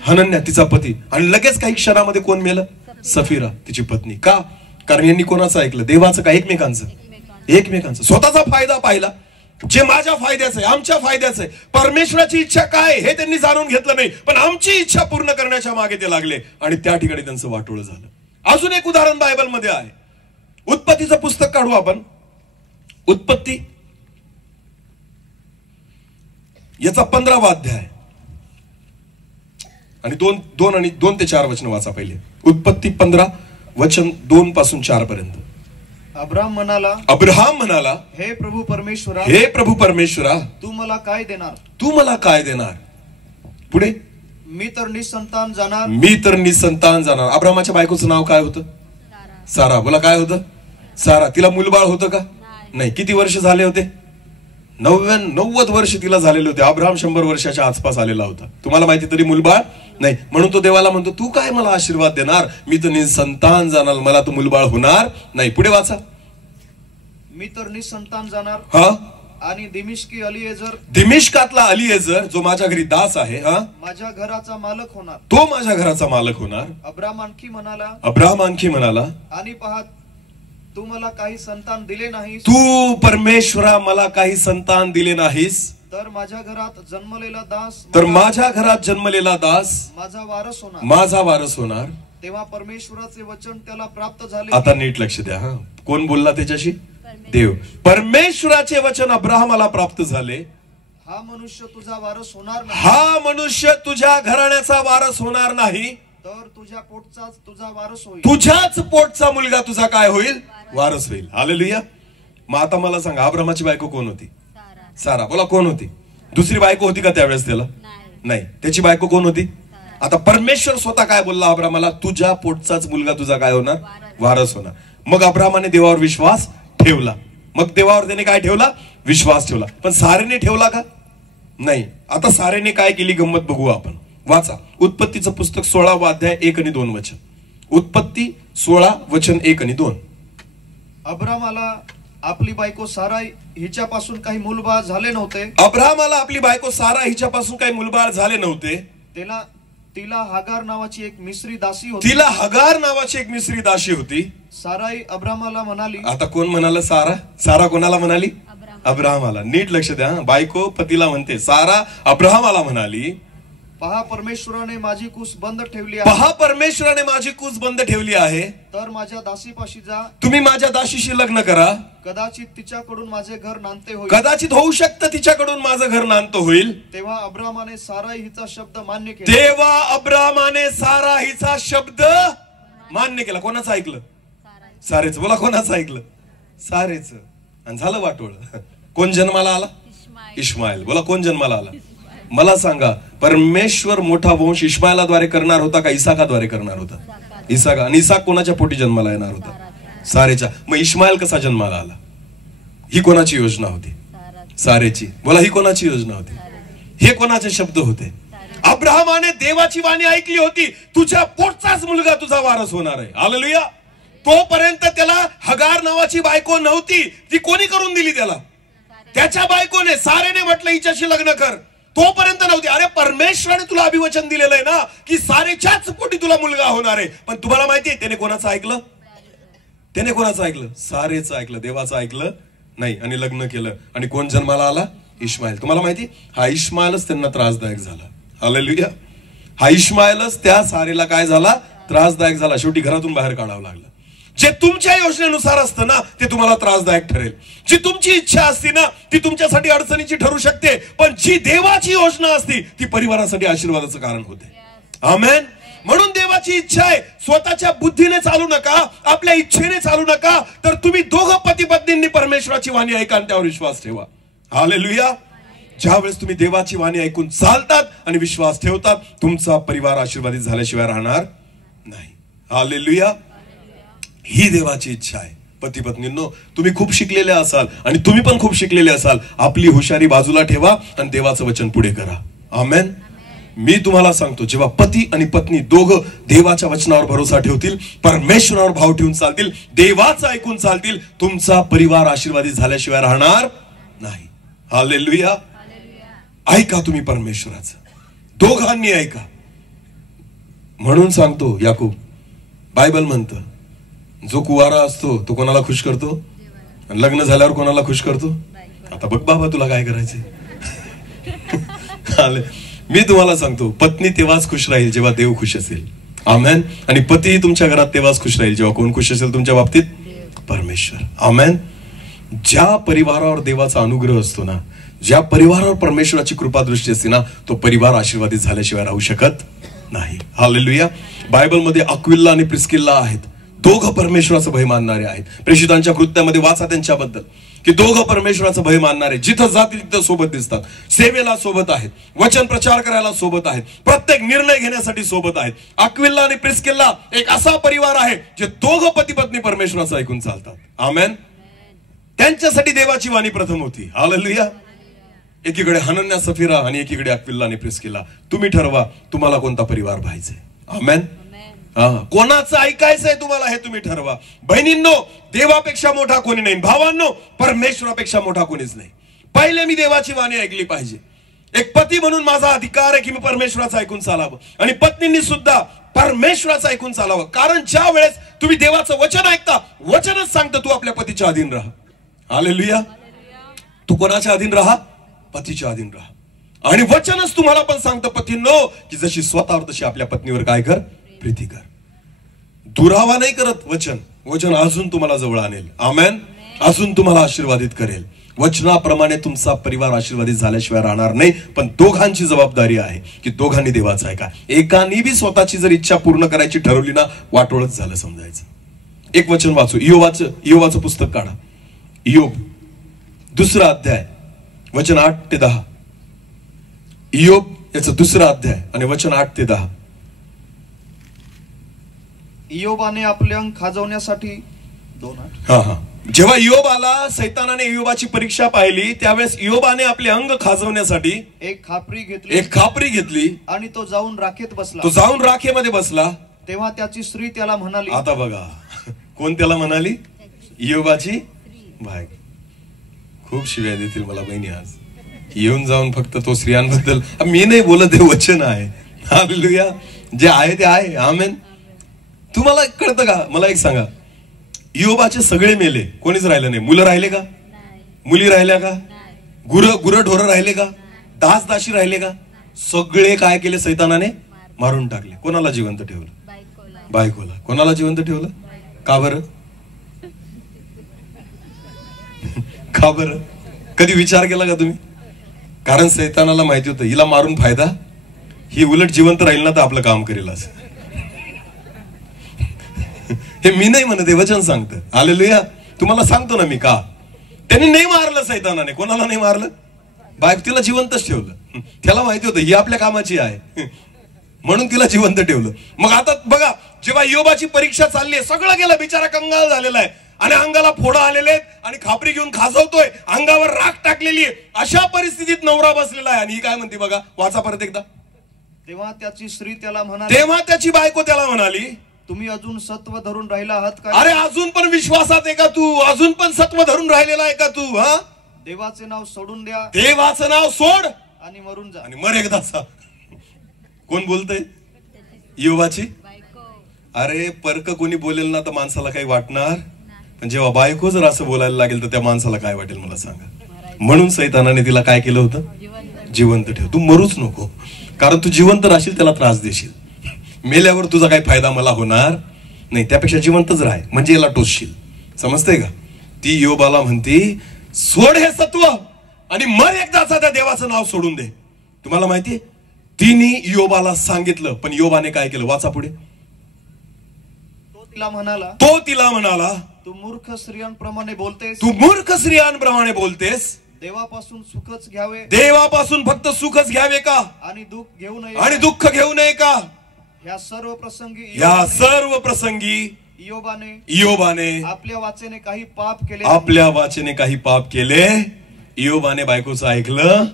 हनन्या तिचा पती, आणि लगेच काही क्षणामध्ये कोण मेलं? सफीरा तिची पत्नी. का? कारण यांनी कोणाचं ऐकलं? देवाचं का एकमेकांचं? एकमेकांचं. स्वतःचा फायदा पाहिला, जे माझ्या फायद्याचं आहे, आमच्या फायद्याचं आहे. परमेश्वराची इच्छा काय हे त्यांनी जाणून घेतलं नाही, पण आमची इच्छा पूर्ण करण्याच्या मागे ते लागले आणि त्या ठिकाणी त्यांचं वाटोळं झालं. अजून एक उदाहरण बायबलमध्ये आहे. उत्पत्तीचं पुस्तक काढू आपण. उत्पत्ती याचा 15वा अध्याय आणि 2 ते 4 वचन वाचा पहिले. उत्पत्ती 15 वचन 2 पासून 4 पर्यंत. अब्राम म्हणाला, हे प्रभू परमेश्वरा, तू मला काय देणार? तू मला काय देणार? पुढे, मी तर निसंतान जाणार. अब्रामाच्या बायकोचं नाव काय होतं? सारा. बोला काय होतं? सारा. तिला मूलबाळ होतं का? नाही. किती वर्ष झाले होते? 90 वर्ष तिला झालेले होते. अब्राम 100 वर्षाच्या आसपास आलेला होता. तुम्हाला माहिती तरी मूलबाळ नाही. म्हणून तो देवाला म्हणतो, तू काय मला आशीर्वाद देणार? मी तर निसंतान जाणार, मला तो मूलबाळ होणार नाही. पुढे वाचा. मी तर निसंतान जाणार आणि दिमिश्कातला अलिएझर जो माझ्या घरी दास आहे, माझ्या घराचा मालक होणार. तो माझ्या घराचा मालक होणार. अब्राम आणखी म्हणाला, आणि पहा, तू मला काही संतान दिले नाहीस. तू परमेश्वरा मला काही संतान दिले नाहीस, तर माझ्या घरात जन्मलेला दास माझा वारस होणार. तेव्हा परमेश्वराचे वचन त्याला प्राप्त झाले. आता नीट लक्ष द्या. कोण बोलला त्याच्याशी? देव. परमेश्वराचे वचन अब्राहमाला प्राप्त झाले. हा मनुष्य तुझा वारस होणार नाही. हा मनुष्य तुझ्या घराण्याचा वारस होणार नाही, तर तुझ्या पोटचाच तुझा वारस होईल. तुझ्याच पोटचा मुलगा तुझा काय होईल? वारस होईल. हालेलुया. मग आता मला सांगा, अब्रामाची बायको कोण होती? सारा. बोला कोण होती? दुसरी बायको होती का त्यावेळेस त्याला? नाही. त्याची बायको कोण होती? आता परमेश्वर स्वतः काय बोलला अब्रामाला? तुझ्या पोटचाच मुलगा तुझा काय होणार? वारस होणार. मग अब्रामाने देवावर विश्वास ठेवला. मग देवावर त्याने काय ठेवला? विश्वास ठेवला. पण सारेने ठेवला का? नाही. आता सारेने काय केली गंमत बघू आपण. वाचा. उत्पत्तीचं पुस्तक 16वा अध्याय 1 आणि 2 वचन. उत्पत्ती 16 वचन 1 आणि 2. अब्रामाला आपली बायको सारा हिच्यापासून काही मूलबाळ झाले नव्हते. अब्रामाला आपली बायको सारा हिच्यापासून काही मूलबाळ झाले नव्हते. तिला हगार नावाची एक मिस्री दासी होती. तिला हगार नावाची एक मिस्री दासी होती. साराई अब्रामाला म्हणाली. आता कोण म्हणाल? सारा कोणाला म्हणाली? अब्रामाला. नीट लक्ष द्या. बायको पतीला म्हणते. सारा अब्रामाला म्हणाली, पहा परमेश्वराने माझी कूस बंद ठेवली आहे. पहा परमेश्वराने माझी कूस बंद ठेवली आहे. तर माझ्या दासीपाशी जा. तुम्ही माझ्या दासीशी लग्न करा. कदाचित तिच्याकडून माझे घर नांदते होईल. कदाचित होऊ शकतं तिच्याकडून माझं घर नांदतं होईल. तेव्हा अब्रामाने सारा हिचा शब्द मान्य केला. तेव्हा अब्रामाने सारा हिचा शब्द मान्य केला. कोणाचं ऐकलं? सारेच. बोला, कोणाचं ऐकलं? सारेच. आणि झालं वाटोळ. कोण जन्माला आला? इश्माईल. बोला, कोण जन्माला आला? मला सांगा, परमेश्वर मोठा वंश इश्माईलाद्वारे करणार होता का इसाकाद्वारे करणार होता? इसाका. आणि इसाक कोणाच्या पोटी जन्माला येणार होता? सारेच्या. मग इश्माईल कसा जन्माला आला? ही कोणाची योजना होती? सारेची. बोला, ही कोणाची योजना होती? हे कोणाचे शब्द होते? अब्राहमाने देवाची वाणी ऐकली होती, तुझ्या पोटचाच मुलगा तुझा वारस होणार आहे. हालेलुया. तोपर्यंत त्याला हगार नावाची बायको नव्हती. ती कोणी करून दिली त्याला? त्याच्या बायकोने. सारेने म्हटलं हिच्याशी लग्न कर. तोपर्यंत नव्हती. अरे, परमेश्वराने तुला अभिवचन दिलेलं आहे ना की सारेच्याच पोटी तुला मुलगा होणार आहे. पण तुम्हाला माहितीये त्याने कोणाचं ऐकलं? त्याने कोणाचं ऐकलं? सारेचं ऐकलं, देवाचं ऐकलं नाही. आणि लग्न केलं. आणि कोण जन्माला आला? इश्माईल. तुम्हाला माहिती, हा इश्माईलच त्यांना त्रासदायक झाला. हालेलुया. हा इश्माईलच त्या सारेला काय झाला? त्रासदायक झाला. शेवटी घरातून बाहेर काढावं लागलं. जे तुमच्या योजनेनुसार असतं ना ते तुम्हाला त्रासदायक ठरेल. जी तुमची इच्छा असती ना ती तुमच्यासाठी अडचणीची ठरू शकते. पण जी देवाची योजना असती ती परिवारासाठी आशीर्वादाचं कारण होते. आमेन. म्हणून देवाची इच्छा आहे, स्वतःच्या बुद्धीने चालू नका, आपल्या इच्छेने चालू नका, तर तुम्ही दोघं पती पत्नींनी परमेश्वराची वाणी ऐका आणि त्यावर विश्वास ठेवा. हालेलुया. ज्या वेळेस तुम्ही देवाची वाणी ऐकून चालतात आणि विश्वास ठेवतात, तुमचा परिवार आशीर्वादित झाल्याशिवाय राहणार नाही. हालेलुया. ही देवाची इच्छा आहे. पती पत्नींनो, तुम्ही खूप शिकलेले असाल आणि तुम्ही पण खूप शिकलेले असाल, आपली हुशारी बाजूला ठेवा आणि देवाचं वचन पुढे करा. आमेन. मी तुम्हाला सांगतो, जेव्हा पती आणि पत्नी दोघं देवाच्या वचनावर भरोसा ठेवतील, परमेश्वरावर भाव ठेवून चालतील, देवाचं ऐकून चालतील, तुमचा परिवार आशीर्वादित झाल्याशिवाय राहणार नाही. हालेलुया. ऐका तुम्ही परमेश्वराचं, दोघांनी ऐका. म्हणून सांगतो, याकूब बायबल म्हणतं, जो कुवारा असतो तो कोणाला खुश करतो? आणि लग्न झाल्यावर कोणाला खुश करतो? आता बघ बाबा तुला काय करायचे. मी तुम्हाला सांगतो, पत्नी तेव्हाच खुश राहील जेव्हा देव खुश असेल. आमेन. आणि पतीही तुमच्या घरात तेव्हाच खुश राहील जेव्हा कोण खुश असेल तुमच्या बाबतीत? परमेश्वर. आमेन. ज्या परिवारावर देवाचा अनुग्रह असतो ना, ज्या परिवारावर परमेश्वराची कृपा दृष्टी असते ना, तो परिवार आशीर्वादित झाल्याशिवाय राहू शकत नाही. हालेलुया. बायबलमध्ये अक्विला आणि प्रिस्किल्ला आहेत. दोघं परमेश्वराचं भय मानणारे आहेत. प्रेषितांच्या कृत्यामध्ये वाचा त्यांच्याबद्दल की दोघं परमेश्वराचं भय मानणारे, जिथं जातील तिथं सोबत दिसतात, सेवेला सोबत आहेत, वचन प्रचार करायला सोबत आहेत, प्रत्येक निर्णय घेण्यासाठी सोबत आहेत. अक्विला आणि प्रिस्किल्ला एक असा परिवार आहे जे दोघं पती पत्नी परमेश्वराचं ऐकून चालतात. आमेन. त्यांच्यासाठी देवाची वाणी प्रथम होती. हालेलुया. एकीकडे हनन्या सफीरा आणि एकीकडे अक्विला आणि प्रिस्किल्ला. तुम्ही ठरवा तुम्हाला कोणता परिवार पाहिजे. आमेन. कोणाचं ऐकायचंय तुम्हाला हे तुम्ही ठरवा. बहिणींनो, देवापेक्षा मोठा कोणी नाही. भावांनो, परमेश्वरापेक्षा मोठा कोणीच नाही. पहिले मी देवाची वाणी ऐकली पाहिजे. एक पती म्हणून माझा अधिकार आहे की मी परमेश्वराचं ऐकून चालावं, आणि पत्नींनी सुद्धा परमेश्वराचं ऐकून चालावं. कारण ज्या वेळेस तुम्ही देवाचं वचन ऐकता, वचनच सांगतं तू आपल्या पतीच्या अधीन राहा. हालेलुया. तू कोणाच्या अधीन राहा? पतीच्या अधीन राहा. आणि वचनच तुम्हाला पण सांगतं पतींनो की जशी स्वतःवर तशी आपल्या पत्नीवर काय कर? प्रीती कर. दुरावा नाही करत वचन. वचन अजून तुम्हाला जवळ आणेल. आमेन. अजून तुम्हाला आशीर्वादित करेल. वचनाप्रमाणे तुमचा परिवार आशीर्वादित झाल्याशिवाय राहणार नाही. पण दोघांची जबाबदारी आहे की दोघांनी देवाचं ऐका. एकानी बी स्वतःची जर इच्छा पूर्ण करायची ठरवली ना, वाटोळच झालं समजायचं. एक वचन वाचू. इयोबाचं पुस्तक काढा. इयोब 2रा अध्याय, वचन 8 ते 10. इयोब याचा 2रा अध्याय आणि वचन 8 ते 10. इयोबाने आपले अंग खाजवण्यासाठी जेव्हा इयोब आला, सैतानाने इयोबाची परीक्षा पाहिली, त्यावेळेस इयोबाने आपले अंग खाजवण्यासाठी एक खापरी घेतली आणि तो जाऊन राखेत बसला. तो जाऊन राखेमध्ये बसला. तेव्हा त्याची स्त्री त्याला म्हणाली. आता बघा, कोण त्याला म्हणाली? इयोबाची बायको. खूप शिव्या देतील मला बहिणी आज. येऊन जाऊन फक्त तो स्त्रियांबद्दल मी नाही बोलत, हे वचन आहे. हालेलुया. जे आहे ते आहे. आमेन. तुम्हाला कळतं का? मला एक सांगा, इयोबाचे सगळे मेले, कोणीच राहिलं नाही. मुलं राहिले का? मुली राहिल्या का? गुरढोरं राहिले का? दासी राहिले का? सगळे काय केले? सैतानाने मारून टाकले. कोणाला जिवंत ठेवलं? बायकोला. कोणाला जिवंत ठेवलं? का बरं? का बरं? कधी विचार केला का तुम्ही? कारण सैतानाला माहिती होतं हिला मारून फायदा, ही उलट जिवंत राहील ना तर आपलं काम करेल असं. हे मी नाही म्हणत, हे वचन सांगतं. हालेलुया. तुम्हाला सांगतो ना मी का. त्यांनी नाही मारलं सैतानाने. कोणाला नाही मारलं? बायको. तिला जिवंतच ठेवलं. त्याला माहिती होतं ही आपल्या कामाची आहे म्हणून तिला जिवंत ठेवलं. मग आता बघा, जेव्हा इयोबाची परीक्षा चालली आहे, सगळं गेलं, बिचारा कंगाल झालेला आहे आणि अंगाला फोडं आलेले आहेत आणि खापरी घेऊन खाजवतोय, अंगावर राख टाकलेली आहे. अशा परिस्थितीत नवरा बसलेला आहे आणि ही काय म्हणते बघा, वाचा परत एकदा. तेव्हा त्याची स्त्री त्याला म्हणाली, तेव्हा त्याची बायको त्याला म्हणाली, तुम्ही अजून सत्व धरून राहिला आहात का? अरे अजून पण विश्वासात आहे का तू? अजून पण सत्व धरून राहिलेला आहे का तू? हा, देवाचे नाव सोडून द्या, देवाचं नाव सोड आणि मरून जा. आणि मर एकदाचा. कोण बोलतय? इयोबाची. अरे परक कोणी बोलेल ना तर माणसाला काही वाटणार, पण जेव्हा बायको जर असं बोलायला लागेल तर त्या माणसाला काय वाटेल मला सांगा. म्हणून सैतानाने तिला काय केलं होतं? जिवंत ठेव. तू मरूच नको, कारण तू जिवंत राहशील त्याला त्रास देशील. मेल्यावर तुझा काही फायदा मला होणार नाही, त्यापेक्षा जिवंतच राह, म्हणजे याला टोचशील. समजतंय का? ती इयोबाला म्हणती, सोड हे सत्व आणि मर एकदाचा, त्या देवाचं नाव सोडून दे. तुम्हाला माहितीये तिने इयोबाला सांगितलं, पण इयोबाने काय केलं? वाचा पुढे. तो तिला म्हणाला, तू मूर्ख स्त्रियांप्रमाणे बोलतेस. तू मूर्ख स्त्रियांप्रमाणे बोलतेस. देवापासून सुखच घ्यावे. देवापासून फक्त सुखच घ्यावे का? आणि दुःख घेऊ नये. आणि दुःख घेऊ नये का? या सर्व प्रसंगी इयोबाने आपल्या वाचेने काही पाप केले. आपल्या वाचेने काही पाप केले. इयोबाने बायकोचं ऐकलं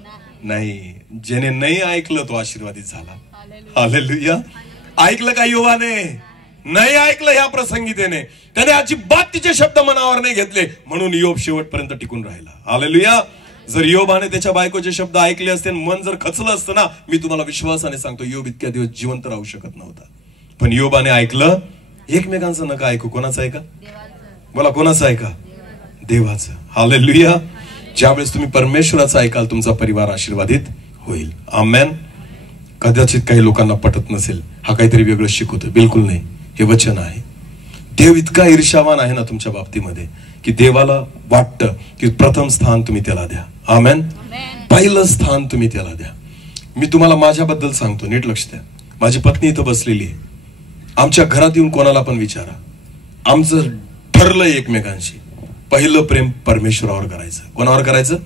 नाही. ज्याने नाही ऐकलं तो आशीर्वादित झाला. हालेलुया. ऐकलं का इयोबाने? नाही ऐकलं. ह्या प्रसंगी त्याने अजिबात तिचे शब्द मनावर नाही घेतले, म्हणून इयोब शेवटपर्यंत टिकून राहिला. हालेलुया. जर इयोबाने त्याच्या बायकोचे शब्द ऐकले असते, मन जर खचलं असतं ना, मी तुम्हाला विश्वासाने सांगतो इयोब इतक्या दिवस जिवंत राहू शकत नव्हता. पण इयोबाने ऐकलं. एकमेकांचं नका ऐकू. कोणाचं ऐका? बोला, कोणाचं ऐका? देवाचं. हालेलुया. ज्यावेळेस तुम्ही परमेश्वराचं ऐकाल तुमचा परिवार आशीर्वादित होईल. आमेन. कदाचित काही लोकांना पटत नसेल, हा काहीतरी वेगळं शिकवतो. बिलकुल नाही, हे वचन आहे. देव इतका ईर्ष्यावान आहे ना तुमच्या बाबतीमध्ये की देवाला वाटतं की प्रथम स्थान तुम्ही त्याला द्या. आमेन. पहिलं स्थान तुम्ही त्याला द्या. मी तुम्हाला माझ्याबद्दल सांगतो, नीट लक्ष द्या. माझी पत्नी इथं बसलेली आहे. आमच्या घरात येऊन कोणाला पण विचारा, आमचं ठरलंय एकमेकांशी पहिलं प्रेम परमेश्वरावर करायचं. कोणावर करायचं?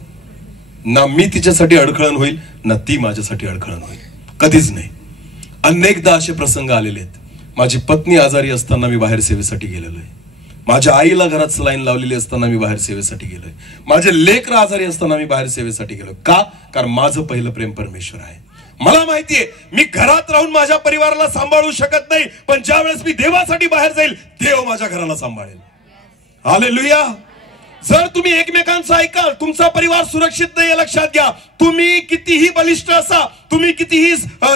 ना मी तिच्यासाठी अडखळण होईल, ना ती माझ्यासाठी अडखळण होईल. कधीच नाही. अनेकदा असे प्रसंग आलेले आहेत. माझी पत्नी आजारी असताना मी बाहेर सेवेसाठी गेलेलो आहे. माझ्या आईला घरात सलाईन लावलेली असताना मी बाहेर सेवेसाठी गेलोय. माझे लेकर आजारी असताना मी बाहेर सेवेसाठी गेलोय. का? कारण माझं पहिलं प्रेम परमेश्वर आहे. मला माहितीये मी घरात राहून माझ्या परिवाराला सांभाळू शकत नाही, पण ज्या वेळेस मी देवासाठी बाहेर जाईल, देव माझ्या घराला सांभाळेल. हालेलुया. जर तुम्ही एकमेकांचं ऐकाल, तुमचा परिवार सुरक्षित नाही, लक्षात घ्या. तुम्ही कितीही बलिष्ठ असा, तुम्ही कितीही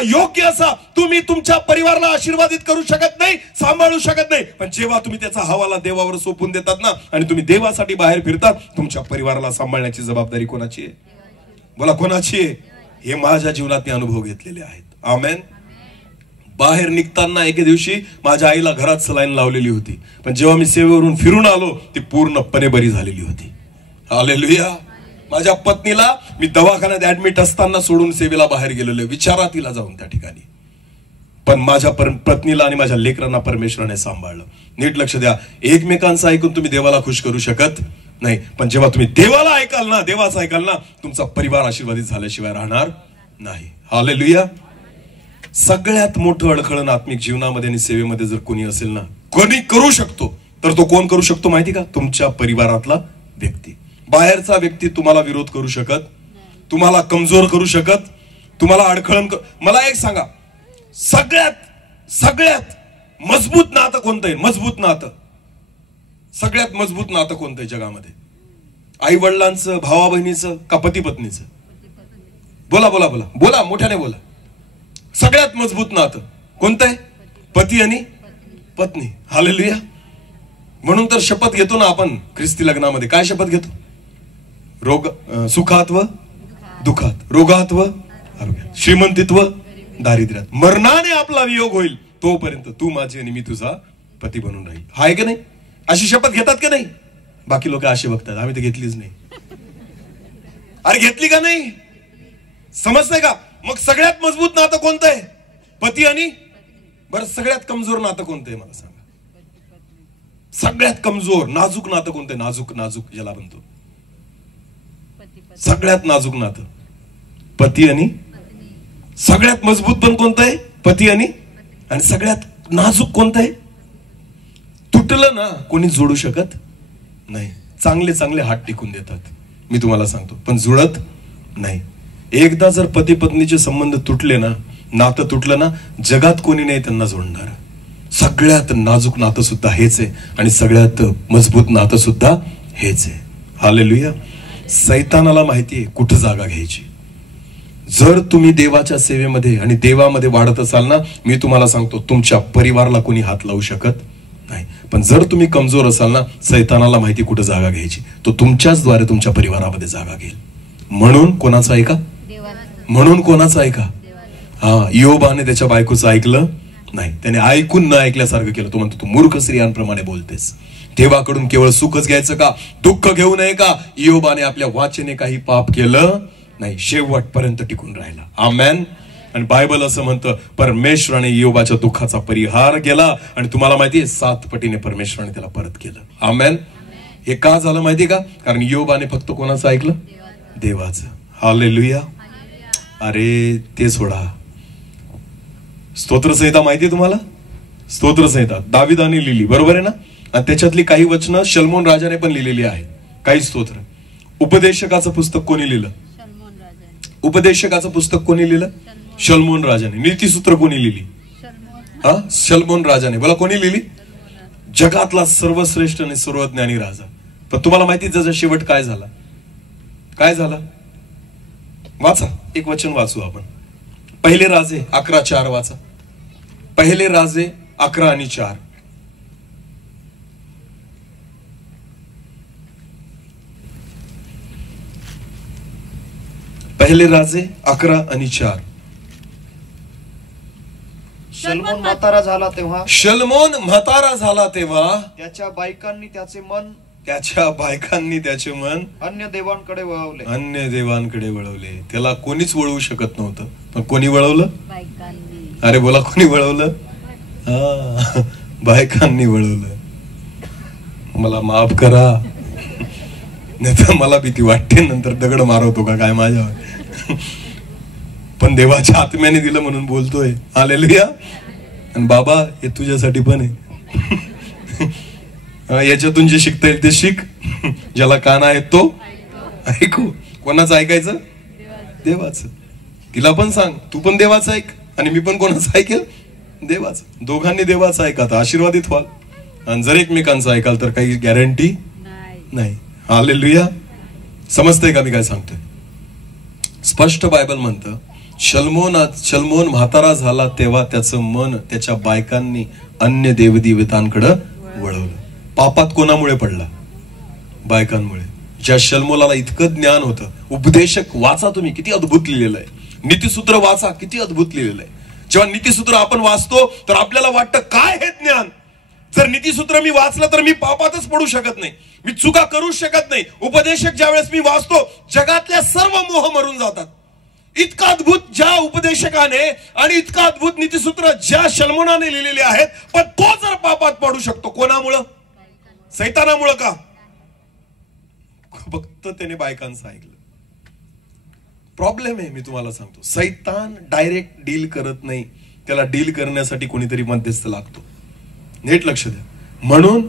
योग्य असा, तुम्ही तुमच्या परिवाराला आशीर्वादित करू शकत नाही, सांभाळू शकत नाही. पण जेव्हा तुम्ही त्याचा हवाला देवावर सोपून देतात ना आणि तुम्ही देवासाठी बाहेर फिरतात, तुमच्या परिवाराला सांभाळण्याची जबाबदारी कोणाची आहे? बोला, कोणाची आहे? हे माझ्या जीवनात मी अनुभव घेतलेले आहेत. आमेन. बाहेर निघताना एके दिवशी माझ्या आईला घरात सलाईन लावलेली होती, पण जेव्हा मी सेवेवरून फिरून आलो ती पूर्णपणे बरी झालेली होती. हालेलुया. माझ्या पत्नीला मी दवाखान्यात ऍडमिट असताना सोडून सेवेला बाहेर गेलेलो. विचारा तिला जाऊन त्या ठिकाणी. पण माझ्या पत्नीला आणि माझ्या लेकरांना परमेश्वराने सांभाळलं. नीट लक्ष द्या. एकमेकांचं ऐकून तुम्ही देवाला खुश करू शकत नाही, पण जेव्हा तुम्ही देवाला ऐकाल ना, देवाचं ऐकाल ना, तुमचा परिवार आशीर्वादित झाल्याशिवाय राहणार नाही. हालेलुया. सगळ्यात मोठं अडखळण आत्मिक जीवनामध्ये आणि सेवेमध्ये जर कोणी असेल ना, कोणी करू शकतो, तर तो कोण करू शकतो माहिती का? तुमच्या परिवारातला व्यक्ती. बाहेरचा व्यक्ती तुम्हाला विरोध करू शकत, तुम्हाला कमजोर करू शकत, तुम्हाला अडखळण. मला एक सांगा, सगळ्यात मजबूत नातं कोणतं आहे? मजबूत नातं सगळ्यात मजबूत नातं कोणतं आहे जगामध्ये? आई वडिलांचं, भावा बहिणीचं का पती पत्नीचं? बोला बोला बोला बोला, मोठ्याने बोला. सगळ्यात मजबूत नातं कोणतं आहे? पती आणि पत्नी. हालेलुया. म्हणून तर शपथ घेतो ना आपण ख्रिस्ती लग्नामध्ये. काय शपथ घेतो? सुखात व दुःखात, रोगात व आरोग्यात, श्रीमंतीत व दारिद्र्यात, मरणाने आपला वियोग होईल तोपर्यंत तू माझी आणि मी तुझा पती बनून राहील. हाय की नाही? अशी शपथ घेतात की नाही? बाकी लोक असे बघतात, आम्ही तर घेतलीच नाही. अरे घेतली का नाही? समजतंय का? मग सगळ्यात मजबूत नातं कोणतं आहे? पती आणि बरं, सगळ्यात कमजोर नातं कोणतं आहे मला सांगा? सगळ्यात कमजोर नाजूक नातं कोणतं आहे? नाजूक नाजूक ज्याला म्हणतो, सगळ्यात नाजूक नातं पती आणि. सगळ्यात मजबूत पण कोणतं आहे? पती आणि सगळ्यात नाजूक कोणतं आहे? तुटलं ना कोणी जोडू शकत नाही. चांगले चांगले हात टिकून देतात मी तुम्हाला सांगतो, पण जुळत नाही. एकदा जर पती पत्नीचे संबंध तुटले ना, नातं तुटलं ना, जगात कोणी नाही त्यांना जोडणार. सगळ्यात नाजूक नातं सुद्धा हेच आहे आणि सगळ्यात मजबूत नातं सुद्धा हेच आहे. हालेलुया. सैतानाला माहिती आहे कुठं जागा घ्यायची. जर तुम्ही देवाच्या सेवेमध्ये आणि देवामध्ये वाढत असाल ना, मी तुम्हाला सांगतो तुमच्या परिवाराला कोणी हात लावू शकत नाही. पण जर तुम्ही कमजोर असाल ना, सैतानाला माहिती कुठं जागा घ्यायची. तो तुमच्याच द्वारे तुमच्या परिवारामध्ये जागा घेईल. म्हणून कोणाचं ऐका? म्हणून कोणाचं ऐका? इयोबाने त्याच्या बायकोचं ऐकलं नाही. त्याने ऐकून न ऐकल्यासारखं केलं. तो म्हणतो तू मूर्ख स्त्रियांप्रमाणे बोलतेस. देवाकडून केवळ सुखच घ्यायचं का, दुःख घेऊ नये का? इयोबाने आपल्या वाचेने काही पाप केलं नाही, शेवटपर्यंत टिकून राहिला. आमेन. आणि बायबल असं म्हणतं परमेश्वराने इयोबाच्या दुःखाचा परिहार केला आणि तुम्हाला माहितीये 7 पटीने परमेश्वराने त्याला परत केलं. आमेन. हे का झालं माहितीये का? कारण इयोबाने फक्त कोणाचं ऐकलं? देवाचं. हालेलुया. अरे ते सोडा, स्तोत्रसंहिता माहितीये तुम्हाला? स्तोत्रसंहिता दाविदाने लिहिली, बरोबर आहे ना? आणि त्याच्यातली काही वचनं शलमोन राजाने पण लिहिलेली आहेत, काही स्तोत्र. उपदेशकाचं पुस्तक कोणी लिहिलं? उपदेशकाचं पुस्तक कोणी लिहिलं? शलमोन राजाने. नीतिसूत्र कोणी लिहिली? शलमोन राजाने. बोला कोणी लिहिली? जगातला सर्वश्रेष्ठ आणि सर्वज्ञानी राजा. पण तुम्हाला माहिती त्याचा शेवट काय झाला? काय झाला? वाचा, एक वचन वाचू आपण. पहिले राजे 11:4 वाचा. पहिले राजे 11 आणि 4. पहिले राजे 11 आणि 4. शलमोन म्हातारा झाला तेव्हा, शलमोन म्हातारा झाला तेव्हा त्याच्या बायकांनी त्याचे मन अन्य देवांकडे वळवले. अन्य देवांकडे वळवले. त्याला कोणीच वळवू शकत नव्हतं, पण कोणी वळवलं? अरे बोला, कोणी वळवलं? बायकांनी वळवलं. मला माफ करा, नाही तर मला भीती वाटते नंतर दगड मारवतो का काय माझ्यावर. पण देवाच्या आत्म्याने दिलं म्हणून बोलतोय. हालेलुया. आणि बाबा हे तुझ्यासाठी पण आहे. याच्यातून जे शिकता येईल ते शिक. ज्याला कान आहे तो ऐकू. कोणाचं ऐकायचं? देवाचं. तिला पण सांग तू पण देवाचं ऐक आणि मी पण कोणाचं ऐकेल? देवाचं. दोघांनी देवाचं ऐका तर आशीर्वादित व्हाल. आणि जर एकमेकांचं ऐकाल तर काही गॅरंटी नाही. हालेलुया. समजतंय का मी काय सांगतोय? स्पष्ट बायबल म्हणतं शलमोन म्हातारा झाला तेव्हा त्याचं मन त्याच्या बायकांनी अन्य देवदेवतांकडे वळवलं. पापात कोणामुळे पडला? बायकांमुळे. ज्या शलमोनाला इतकं ज्ञान होतं. उपदेशक वाचा तुम्ही, किती अद्भुत लिहिलेलं आहे. नीतिसूत्र वाचा, किती अद्भुत लिहिलेलं आहे. जेव्हा नीतिसूत्र आपण वाचतो तर आपल्याला वाटतं काय हे ज्ञान. जर नीतिसूत्र मी वाचलं तर मी पापातच पडू शकत नाही, मी चुका करू शकत नाही. उपदेशक ज्यावेळेस मी वाचतो जगातल्या सर्व मोह मरून जातात. इतका अद्भुत ज्या उपदेशकाने आणि इतका अद्भुत नीतिसूत्र ज्या शलमोनाने लिहिलेले आहेत, पण तो जर पापात पडू शकतो कोणामुळं? सैतानामुळं का? फक्त त्याने बायकांचं ऐकलं. प्रॉब्लेम आहे. मी तुम्हाला सांगतो, सैतान डायरेक्ट डील करत नाही, त्याला डील करण्यासाठी कोणीतरी मध्यस्थ लागतो. नीट लक्ष द्या. म्हणून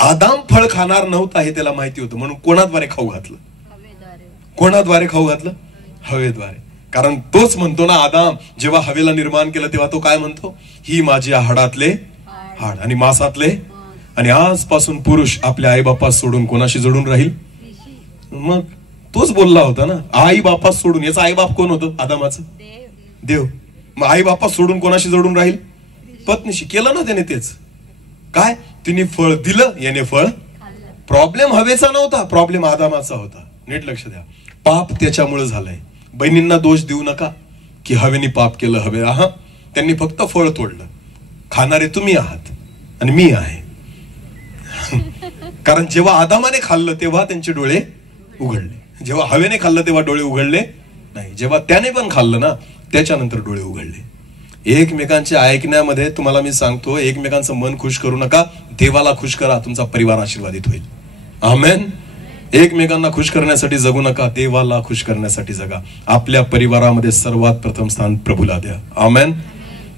आदाम फळ खाणार नव्हता हे त्याला माहिती होतं, म्हणून कोणाद्वारे खाऊ घातलं? कोणाद्वारे खाऊ घातलं? हवेद्वारे. कारण तोच म्हणतो ना, आदाम जेव्हा हवेला निर्माण केलं तेव्हा तो काय म्हणतो? ही माझ्या हाडातले हाड आणि मांसातले. आणि आजपासून पुरुष आपल्या आई बापास सोडून कोणाशी जोडून राहील? मग तोच बोलला होता ना, आई बापास सोडून. याचा आई बाप कोण होतं? आदामाचं देव. मग आई बापास सोडून कोणाशी जोडून राहील? पत्नीशी. केलं ना त्याने तेच. काय? तिने फळ दिलं, याने फळ. प्रॉब्लेम हवेचा नव्हता, प्रॉब्लेम आदामाचा होता. नीट लक्ष द्या. पाप त्याच्यामुळे झालंय. बहिणींना दोष देऊ नका की हवेनी पाप केलं. हवे आहा, त्यांनी फक्त फळ तोडलं. खाणारे तुम्ही आहात आणि मी आहे. कारण जेव्हा आदामाने खाल्लं तेव्हा त्यांचे डोळे उघडले. जेव्हा हवेने खाल्लं तेव्हा डोळे उघडले नाही. जेव्हा त्याने पण खाल्लं ना, त्याच्यानंतर डोळे उघडले. एकमेकांच्या ऐकण्यामध्ये तुम्हाला मी सांगतो, एकमेकांचं मन खुश करू नका, देवाला खुश करा, तुमचा परिवार आशीर्वादित होईल. आमेन. एकमेकांना खुश करण्यासाठी जगू नका, देवाला खुश करण्यासाठी जगा. आपल्या परिवारामध्ये सर्वात प्रथम स्थान प्रभूला द्या. आमेन.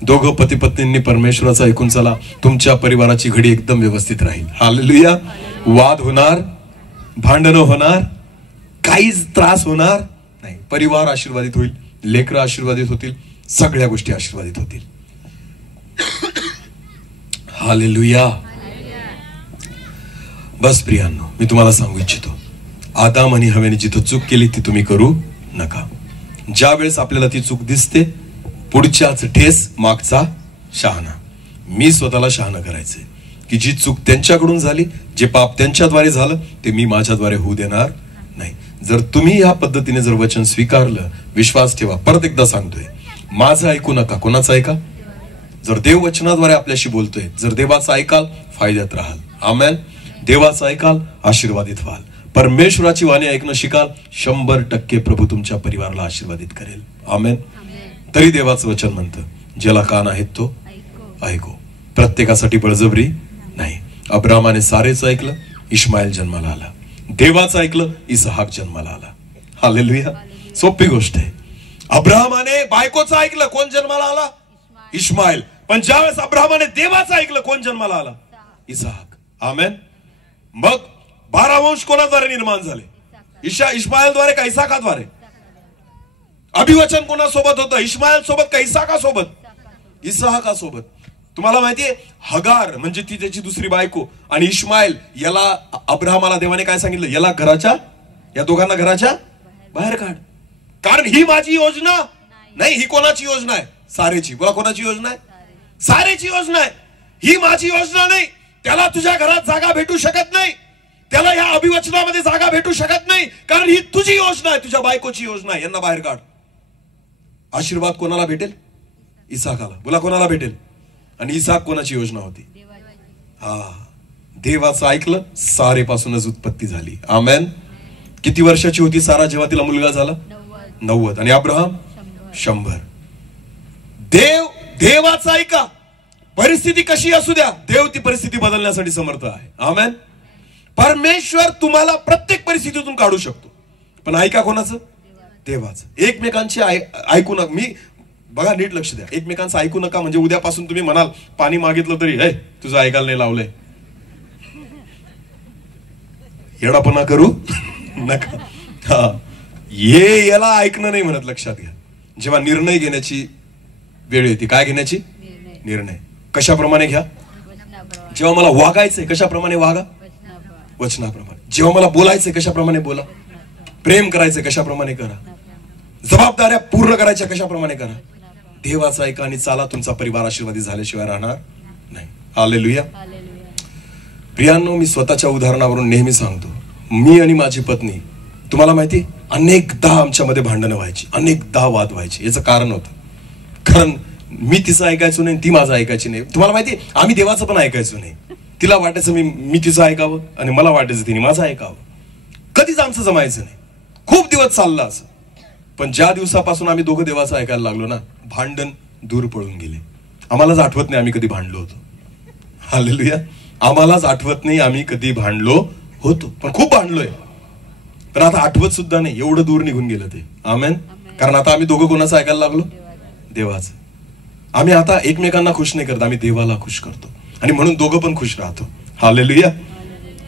दोघं पती पत्नींनी परमेश्वराचं ऐकून चला, तुमच्या परिवाराची घडी एकदम व्यवस्थित राहील. हालेलुया. वाद होणार, भांडणं होणार, काहीच त्रास होणार नाही. परिवार आशीर्वादित होईल, लेकरं आशीर्वादित होतील, सगळ्या गोष्टी आशीर्वादित होतील. हालेलुया. बस प्रियांनो, मी तुम्हाला सांगू इच्छितो, आदाम आणि हवेने जिथं चूक केली ती तुम्ही करू नका. ज्या वेळेस आपल्याला ती चूक दिसते, पुढच्याच ठेस मागचा शहाणा. मी स्वतःला शहाणा करायचे की जी चूक त्यांच्याकडून झाली, जे पाप त्यांच्याद्वारे झालं, ते मी माझ्याद्वारे होऊ देणार नाही. जर तुम्ही या पद्धतीने जर वचन स्वीकारलं, विश्वास ठेवा. परत एकदा सांगतोय, माझं ऐकू नका. कोणाचं ऐका? जर देव वचनाद्वारे आपल्याशी बोलतोय, जर देवाचं ऐकाल, फायद्यात राहाल. आमेन. देवाचं ऐकाल, आशीर्वादित व्हाल. परमेश्वराची वाणी ऐकणं शिकाल, 100% प्रभू तुमच्या परिवाराला आशीर्वादित करेल. आमेन. तरी देवाचं वचन म्हणतं, ज्याला कान आहेत तो ऐको. प्रत्येकासाठी बळजबरी नाही. अब्रामाने सारेच ऐकलं, इश्माईल जन्माला आला. देवाचं ऐकलं, इसहाक जन्माला आला. हालेलुया. सोपी गोष्ट आहे. अब्रामाने बायकोचं ऐकलं, कोण जन्माला आला? इश्माईल. पण ज्यावेळेस अब्रामाने देवाचं ऐकलं, कोण जन्माला आला? इसहाक. आमेन. मग 12 वंश कोणाद्वारे निर्माण झाले? इश्माईलद्वारे का इसहाकाद्वारे? अभिवचन कोणासोबत होतं? इश्माईल सोबत का इसहाकासोबत? इसहाकासोबत. तुम्हाला माहितीये, हगार म्हणजे ती त्याची दुसरी बायको, आणि इश्माईल, याला अब्राहमाला देवाने काय सांगितलं? याला घराच्या, या दोघांना घराच्या बाहेर काढ. कारण ही माझी योजना नाही. ही कोणाची योजना आहे? सारेची. बोला, कोणाची योजना आहे? सारेची योजना आहे. ही माझी योजना नाही. त्याला तुझ्या घरात जागा भेटू शकत नाही, त्याला या अभिवचनामध्ये जागा भेटू शकत नाही, कारण ही तुझी योजना आहे, तुझ्या बायकोची योजना आहे. यांना बाहेर काढ. आशीर्वाद कोणाला भेटेल? इसहाकाला. बोला, कोणाला भेटेल? आणि इसहाक कोणाची योजना होती? हा, देवाचं ऐकलं, सारेपासूनच उत्पत्ती झाली. आमेन. किती वर्षाची होती सारा जेव्हा तिला मुलगा झाला? 90. आणि अब्राहम 100. देवाचं ऐका. परिस्थिती कशी असू द्या, देव ती परिस्थिती बदलण्यासाठी समर्थ आहे. आमेन. परमेश्वर तुम्हाला प्रत्येक परिस्थितीतून काढू शकतो, पण ऐका कोणाचं? देवाचं. एकमेकांचे ऐकू नका. मी बघा, नीट लक्ष द्या. एकमेकांचं ऐकू नका म्हणजे उद्यापासून तुम्ही म्हणाल, पाणी मागितलं तरी हे तुझं ऐकायला नाही लावलंय. येडापणा करू नका. हा, याला ऐकणं नाही म्हणत. लक्षात घ्या. जेव्हा निर्णय घेण्याची वेळ येते, काय घेण्याची? निर्णय. कशाप्रमाणे घ्या? जेव्हा मला वागायचंय, कशाप्रमाणे वागा? वचनाप्रमाणे. जेव्हा मला बोलायचंय, कशाप्रमाणे बोला? प्रेम करायचंय, कशाप्रमाणे करा? जबाबदाऱ्या पूर्ण करायच्या, कशाप्रमाणे करा? देवाचा ऐका आणि चाला. तुमचा परिवार आशीर्वादित झाल्याशिवाय राहणार नाही. हालेलुया. प्रियांनो, मी स्वतःच्या उदाहरणावरून नेहमी सांगतो, मी आणि माझी पत्नी, तुम्हाला माहिती, अनेकदा आमच्यामध्ये भांडणं व्हायची, अनेकदा वाद व्हायचे. याचं कारण होतं, कारण मी तिचं ऐकायचो नाही, ती माझं ऐकायची नाही. तुम्हाला माहिती, आम्ही देवाचं पण ऐकायचो नाही. तिला वाटायचं मी तिचं ऐकावं आणि मला वाटायचं तिने माझं ऐकावं. कधीच आमचं जमायचं नाही. खूप दिवस चालला असं. पण ज्या दिवसापासून आम्ही दोघं देवाचं ऐकायला लागलो ना, भांडण दूर पळून गेले. आम्हालाच आठवत नाही आम्ही कधी भांडलो होतो. हालेलुया. आम्हालाच आठवत नाही आम्ही कधी भांडलो होतो, पण खूप भांडलोय. पण आता आठवत सुद्धा नाही, एवढं दूर निघून गेलं ते. आमेन. कारण आता आम्ही दोघं कोणाचं ऐकायला लागलो? देवाचं. आम्ही आता एकमेकांना खुश नाही करत, आम्ही देवाला खुश करतो, आणि म्हणून दोघं पण खुश राहतो. हालेलुया.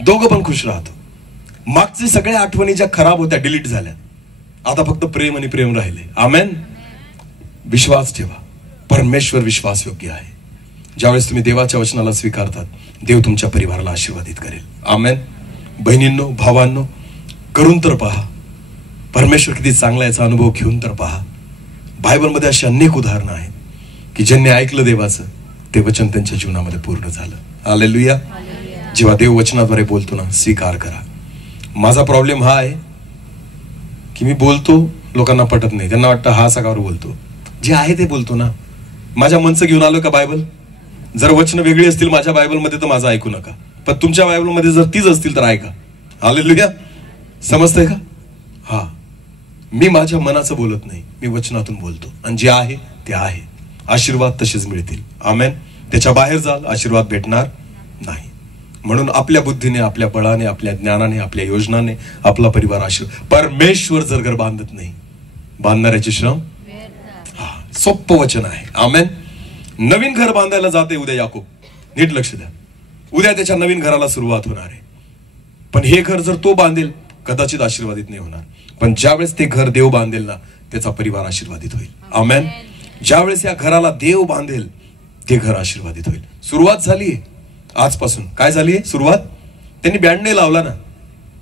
दोघं पण खुश राहतो. मागच्या सगळ्या आठवणी ज्या खराब होत्या, डिलीट झाल्या. आता फक्त प्रेम आणि प्रेम राहिले. आमेन. विश्वास ठेवा, परमेश्वर विश्वास योग्य आहे. ज्यावेळेस तुम्ही देवाच्या वचनाला स्वीकारतात, देव तुमच्या परिवाराला आशीर्वादित करेल. आमेन. बहिणींनो, भावांनो, करून तर पहा. परमेश्वर किती चांगला याचा अनुभव घेऊन तर पहा. बायबलमध्ये अशी अनेक उदाहरणं आहेत की ज्यांनी ऐकलं देवाचं, ते वचन त्यांच्या जीवनामध्ये पूर्ण झालं. हालेलुया. जेव्हा देव वचनाद्वारे बोलतो ना, स्वीकार करा. माझा प्रॉब्लेम हा आहे की मी बोलतो, लोकांना पटत नाही. त्यांना वाटतं हा सकावर बोलतो. जे आहे ते बोलतो ना. माझ्या मनचं घेऊन आलो का बायबल? जर वचन वेगळी असतील माझ्या बायबलमध्ये तर माझं ऐकू नका, पण तुमच्या बायबलमध्ये जर तीच असतील तर ऐका. हालेलुया. समजतंय का? हा, मी माझ्या मनाचं बोलत नाही, मी वचनातून बोलतो. आणि जे आहे ते आहे. आशीर्वाद तसेच मिळतील. आमेन. त्याच्या बाहेर जाल, आशीर्वाद भेटणार नाही. म्हणून आपल्या बुद्धीने, आपल्या बळाने, आपल्या ज्ञानाने, आपल्या योजनाने आपला परिवार आशीर्वाद. परमेश्वर जर घर बांधत नाही, बांधणाऱ्याचे श्रम. हा, सोपं वचन आहे. आमेन. नवीन घर बांधायला जाते उद्या याकूब. नीट लक्ष द्या. उद्या त्याच्या नवीन घराला सुरुवात होणार आहे. पण हे घर जर तो बांधेल, कदाचित आशीर्वादित नाही होणार. पण ज्यावेळेस ते घर देव बांधेल ना, त्याचा परिवार आशीर्वादित होईल. आमेन. ज्यावेळेस या घराला देव बांधेल, ते घर आशीर्वादित होईल. सुरुवात झालीये आजपासून. काय झालीये सुरुवात? त्यांनी बँड नाही लावला ना,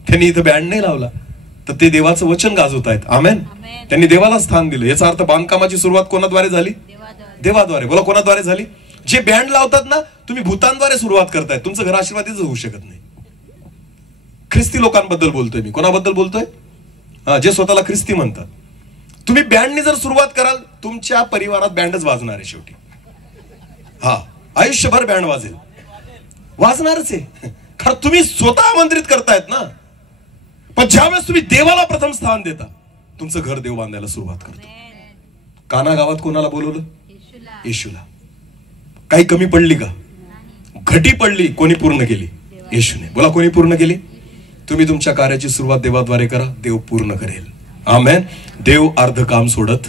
त्यांनी इथं बँड नाही लावला, तर ते देवाचं वचन गाजवतायत. आमेन. त्यांनी देवाला स्थान दिलं. याचा अर्थ बांधकामाची सुरुवात कोणाद्वारे झाली? देवाद्वारे. बोला, कोणाद्वारे झाली? जे बँड लावतात ना, तुम्ही भूतांद्वारे सुरुवात करताय. तुमचं घर आशीर्वादित होऊ शकत नाही. ख्रिस्ती लोकांबद्दल बोलतोय मी. कोणाबद्दल बोलतोय? जे स्वतःला ख्रिस्ती म्हणतात. तुम्ही बँडनी जर सुरुवात कराल, तुमच्या परिवारात बँडच वाजणार आहे शेवटी. हा, आयुष्यभर बँड वाजेल, वाजणारच आहे. कारण तुम्ही स्वतः आमंत्रित करतायत ना. पण ज्यावेळेस तुम्ही देवाला प्रथम स्थान देता, तुमचं घर देव बांधायला सुरुवात करतो. काना गावात कोणाला बोलवलं? येशूला. काही कमी पडली का? घटी पडली. कोणी पूर्ण केली? येशूने. बोला, कोणी पूर्ण केली? तुम्ही तुमच्या कार्याची सुरुवात देवाद्वारे करा, देव पूर्ण करेल. आमेन. देव अर्ध काम सोडत.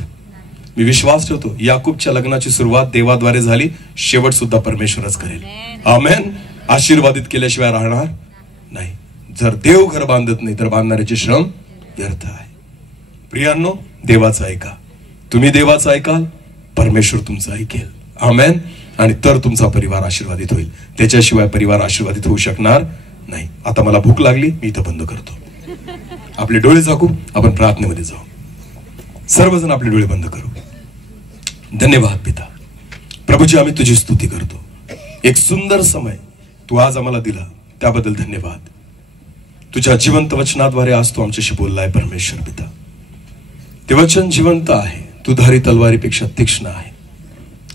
मी विश्वास ठेवतो, याकूबच्या लग्नाची सुरुवात देवाद्वारे झाली, शेवट सुद्धा परमेश्वरच करेल. आमेन. आशीर्वादित केल्याशिवाय राहणार नाही. जर देव घर बांधत नाही तर बांधणाऱ्याचे श्रम व्यर्थ आहे. प्रियांनो, देवाचं ऐका. तुम्ही देवाचं ऐकाल, परमेश्वर तुमचं ऐकेल. आमेन. आणि तर तुमचा परिवार आशीर्वादित होईल. त्याच्याशिवाय परिवार आशीर्वादित होऊ शकणार नाही. आता मला भूक लागली, मी इथं बंद करतो. आपले डोळे झाकू, आपण प्रार्थनेमध्ये जाऊ. सर्वजण आपले डोळे बंद करू. धन्यवाद पिता. प्रभूजी, आम्ही तुझी स्तुती करतो. एक सुंदर समय तू आज आम्हाला दिला, त्याबद्दल धन्यवाद. तुझ्या जिवंत वचनाद्वारे आज तू आमच्याशी बोललाय परमेश्वर पिता. ते वचन जिवंत आहे, दुधारी तलवारीपेक्षा तीक्ष्ण आहे.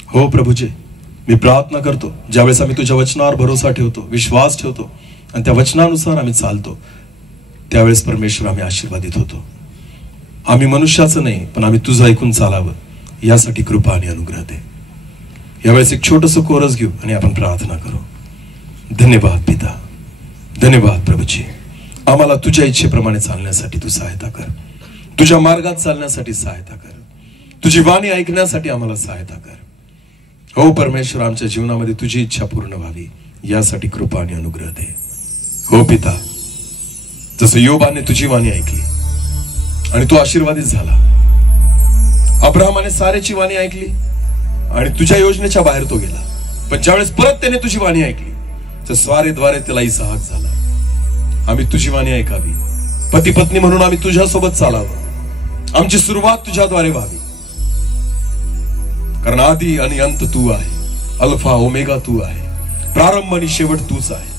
हो प्रभूजी, मी प्रार्थना करतो, ज्यावेळेस आम्ही तुझ्या वचनावर भरोसा ठेवतो, विश्वास ठेवतो आणि त्या वचनानुसार आम्ही चालतो, त्यावेळेस परमेश्वर आम्ही आशीर्वादित होतो. आम्ही मनुष्याचं नाही, पण आम्ही तुझं ऐकून चालावं, यासाठी कृपा आणि अनुग्रह दे. यावेळेस एक छोटंसं कोरस घेऊ आणि आपण प्रार्थना करू. धन्यवाद पिता. धन्यवाद प्रभूजी. आम्हाला तुझ्या इच्छेप्रमाणे चालण्यासाठी तू सहायता कर. तुझ्या मार्गात चालण्यासाठी सहायता कर. तुझी वाणी ऐकण्यासाठी आम्हाला सहायता कर. हो परमेश्वर, आमच्या जीवनामध्ये तुझी इच्छा पूर्ण व्हावी, यासाठी कृपा आणि अनुग्रह दे. हो पिता, जसं योबाने तुझी वाणी ऐकली आणि तो आशीर्वादित झाला, अब्राहमाने सारेची वाणी ऐकली आणि तुझ्या योजनेच्या बाहेर तो गेला. पण ज्यावेळेस परत त्याने तुझी वाणी ऐकली, तर स्वारेद्वारे त्याला इसहाक झाला. आम्ही तुझी वाणी ऐकावी, पती पत्नी म्हणून आम्ही तुझ्यासोबत चालावं. आमची सुरुवात तुझ्याद्वारे व्हावी, कारण आदी आणि अंत तू आहे, अल्फा ओमेगा तू आहे, प्रारंभ आणि शेवट तूच आहे.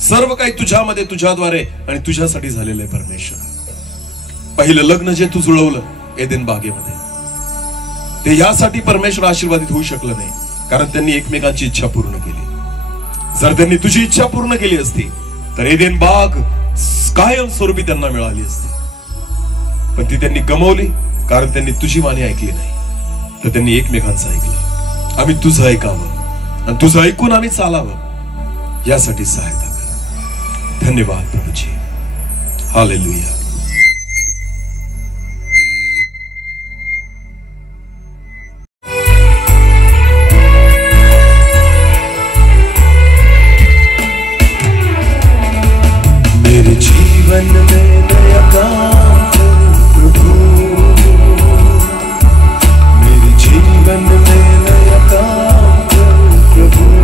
सर्व काही तुझ्यामध्ये, तुझ्याद्वारे आणि तुझ्यासाठी झालेलं आहे परमेश्वर. पहिलं लग्न जे तू जुळवलं एदेन बागेमध्ये, ते यासाठी परमेश्वर आशीर्वादित होऊ शकलं नाही, कारण त्यांनी एकमेकांची इच्छा पूर्ण केली. जर त्यांनी तुझी इच्छा पूर्ण केली असती तर एदेन बाग कायम स्वरूपी त्यांना मिळाली असती. पण ती त्यांनी गमावली, कारण त्यांनी तुझी वाणी ऐकली नाही, तर त्यांनी एकमेकांचं ऐकलं. आम्ही तुझं ऐकावं आणि तुझं ऐकून आम्ही चालावं, यासाठी सहायता कर. धन्यवाद प्रभूजी. हालेलुया. मेरे जीवन में नया काम प्रभु, मेरे जीवन में नया काम प्रभु.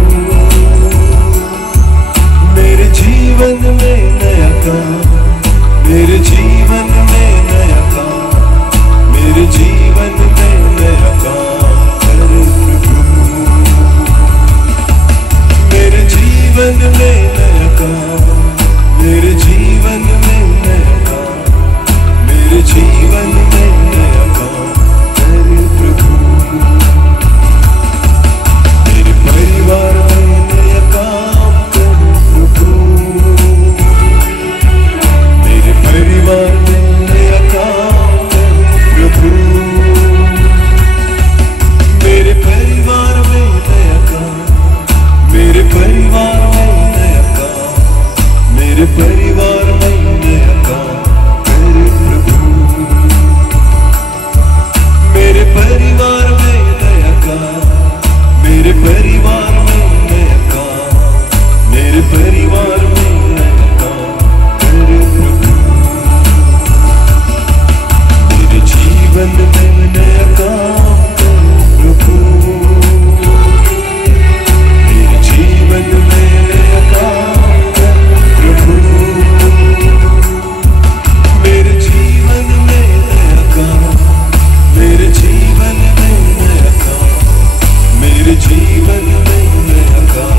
मेरे जीवन में नया काम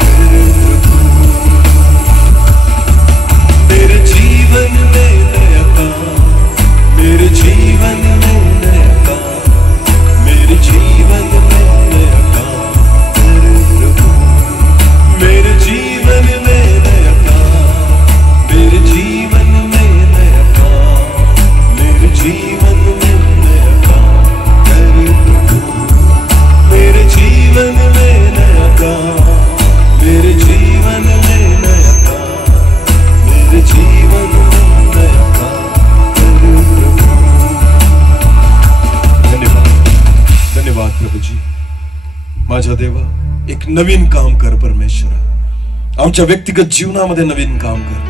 कर प्रभु, मेरे जीवन में नया काम, मेरे जीवन में नया काम, मेरे जीवन में नया काम कर प्रभु, मेरे जीवन में नया काम, मेरे जीवन में नया काम, मेरे जीवन में नया काम कर प्रभु, मेरे जीवन में नया काम, मेरे जीवन में नया काम, मेरे जीवन में नया काम कर प्रभु। धन्यवाद, धन्यवाद प्रभूजी. माझ्या देवा, एक नवीन काम कर परमेश्वरा. आमच्या व्यक्तिगत जीवनामध्ये नवीन काम कर,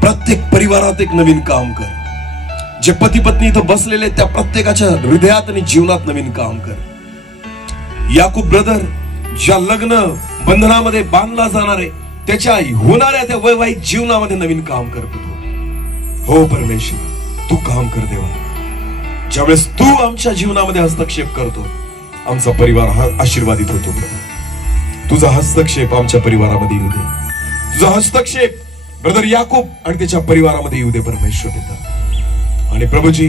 प्रत्येक परिवारात एक नवीन काम कर. जे पती पत्नी इथं बसलेले त्या प्रत्येकाच्या हृदयात आणि जीवनात नवीन काम कर. याकूब ब्रदर ज्या लग्न बंधनामध्ये बांधला जाणार आहे त्याच्या होणाऱ्या त्या वैवाहिक जीवनामध्ये नवीन काम कर प्रभू. हो परमेश्वर, तू काम कर देवा. ज्यावेळेस तू आमच्या जीवनामध्ये हस्तक्षेप करतो आमचा परिवार हा आशीर्वादित होतो प्रभू. तुझा हस्तक्षेप आमच्या परिवारामध्ये येऊ दे. तुझा हस्तक्षेप ब्रदर याकूब आणि त्याच्या परिवारामध्ये येऊ दे परमेश्वर पिता. आणि प्रभूजी,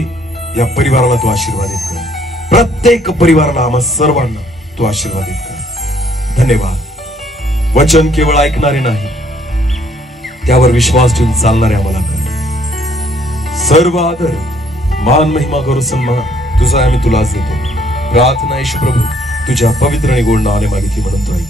या परिवाराला तू आशीर्वादित कर. प्रत्येक परिवाराला, आम्हा सर्वांना तू आशीर्वादित कर. धन्यवाद. वचन केवळ ऐकणारे नाही, त्यावर विश्वास ठेवून चालणारे आम्हाला कर. सर्व आदर, मान, महिमा, गौरव, सन्मान तुझा आम्ही तुलाच देतो. प्रार्थना येशू प्रभू तुझ्या पवित्र आणि गोड नावाने मागितली म्हणून तो ऐक.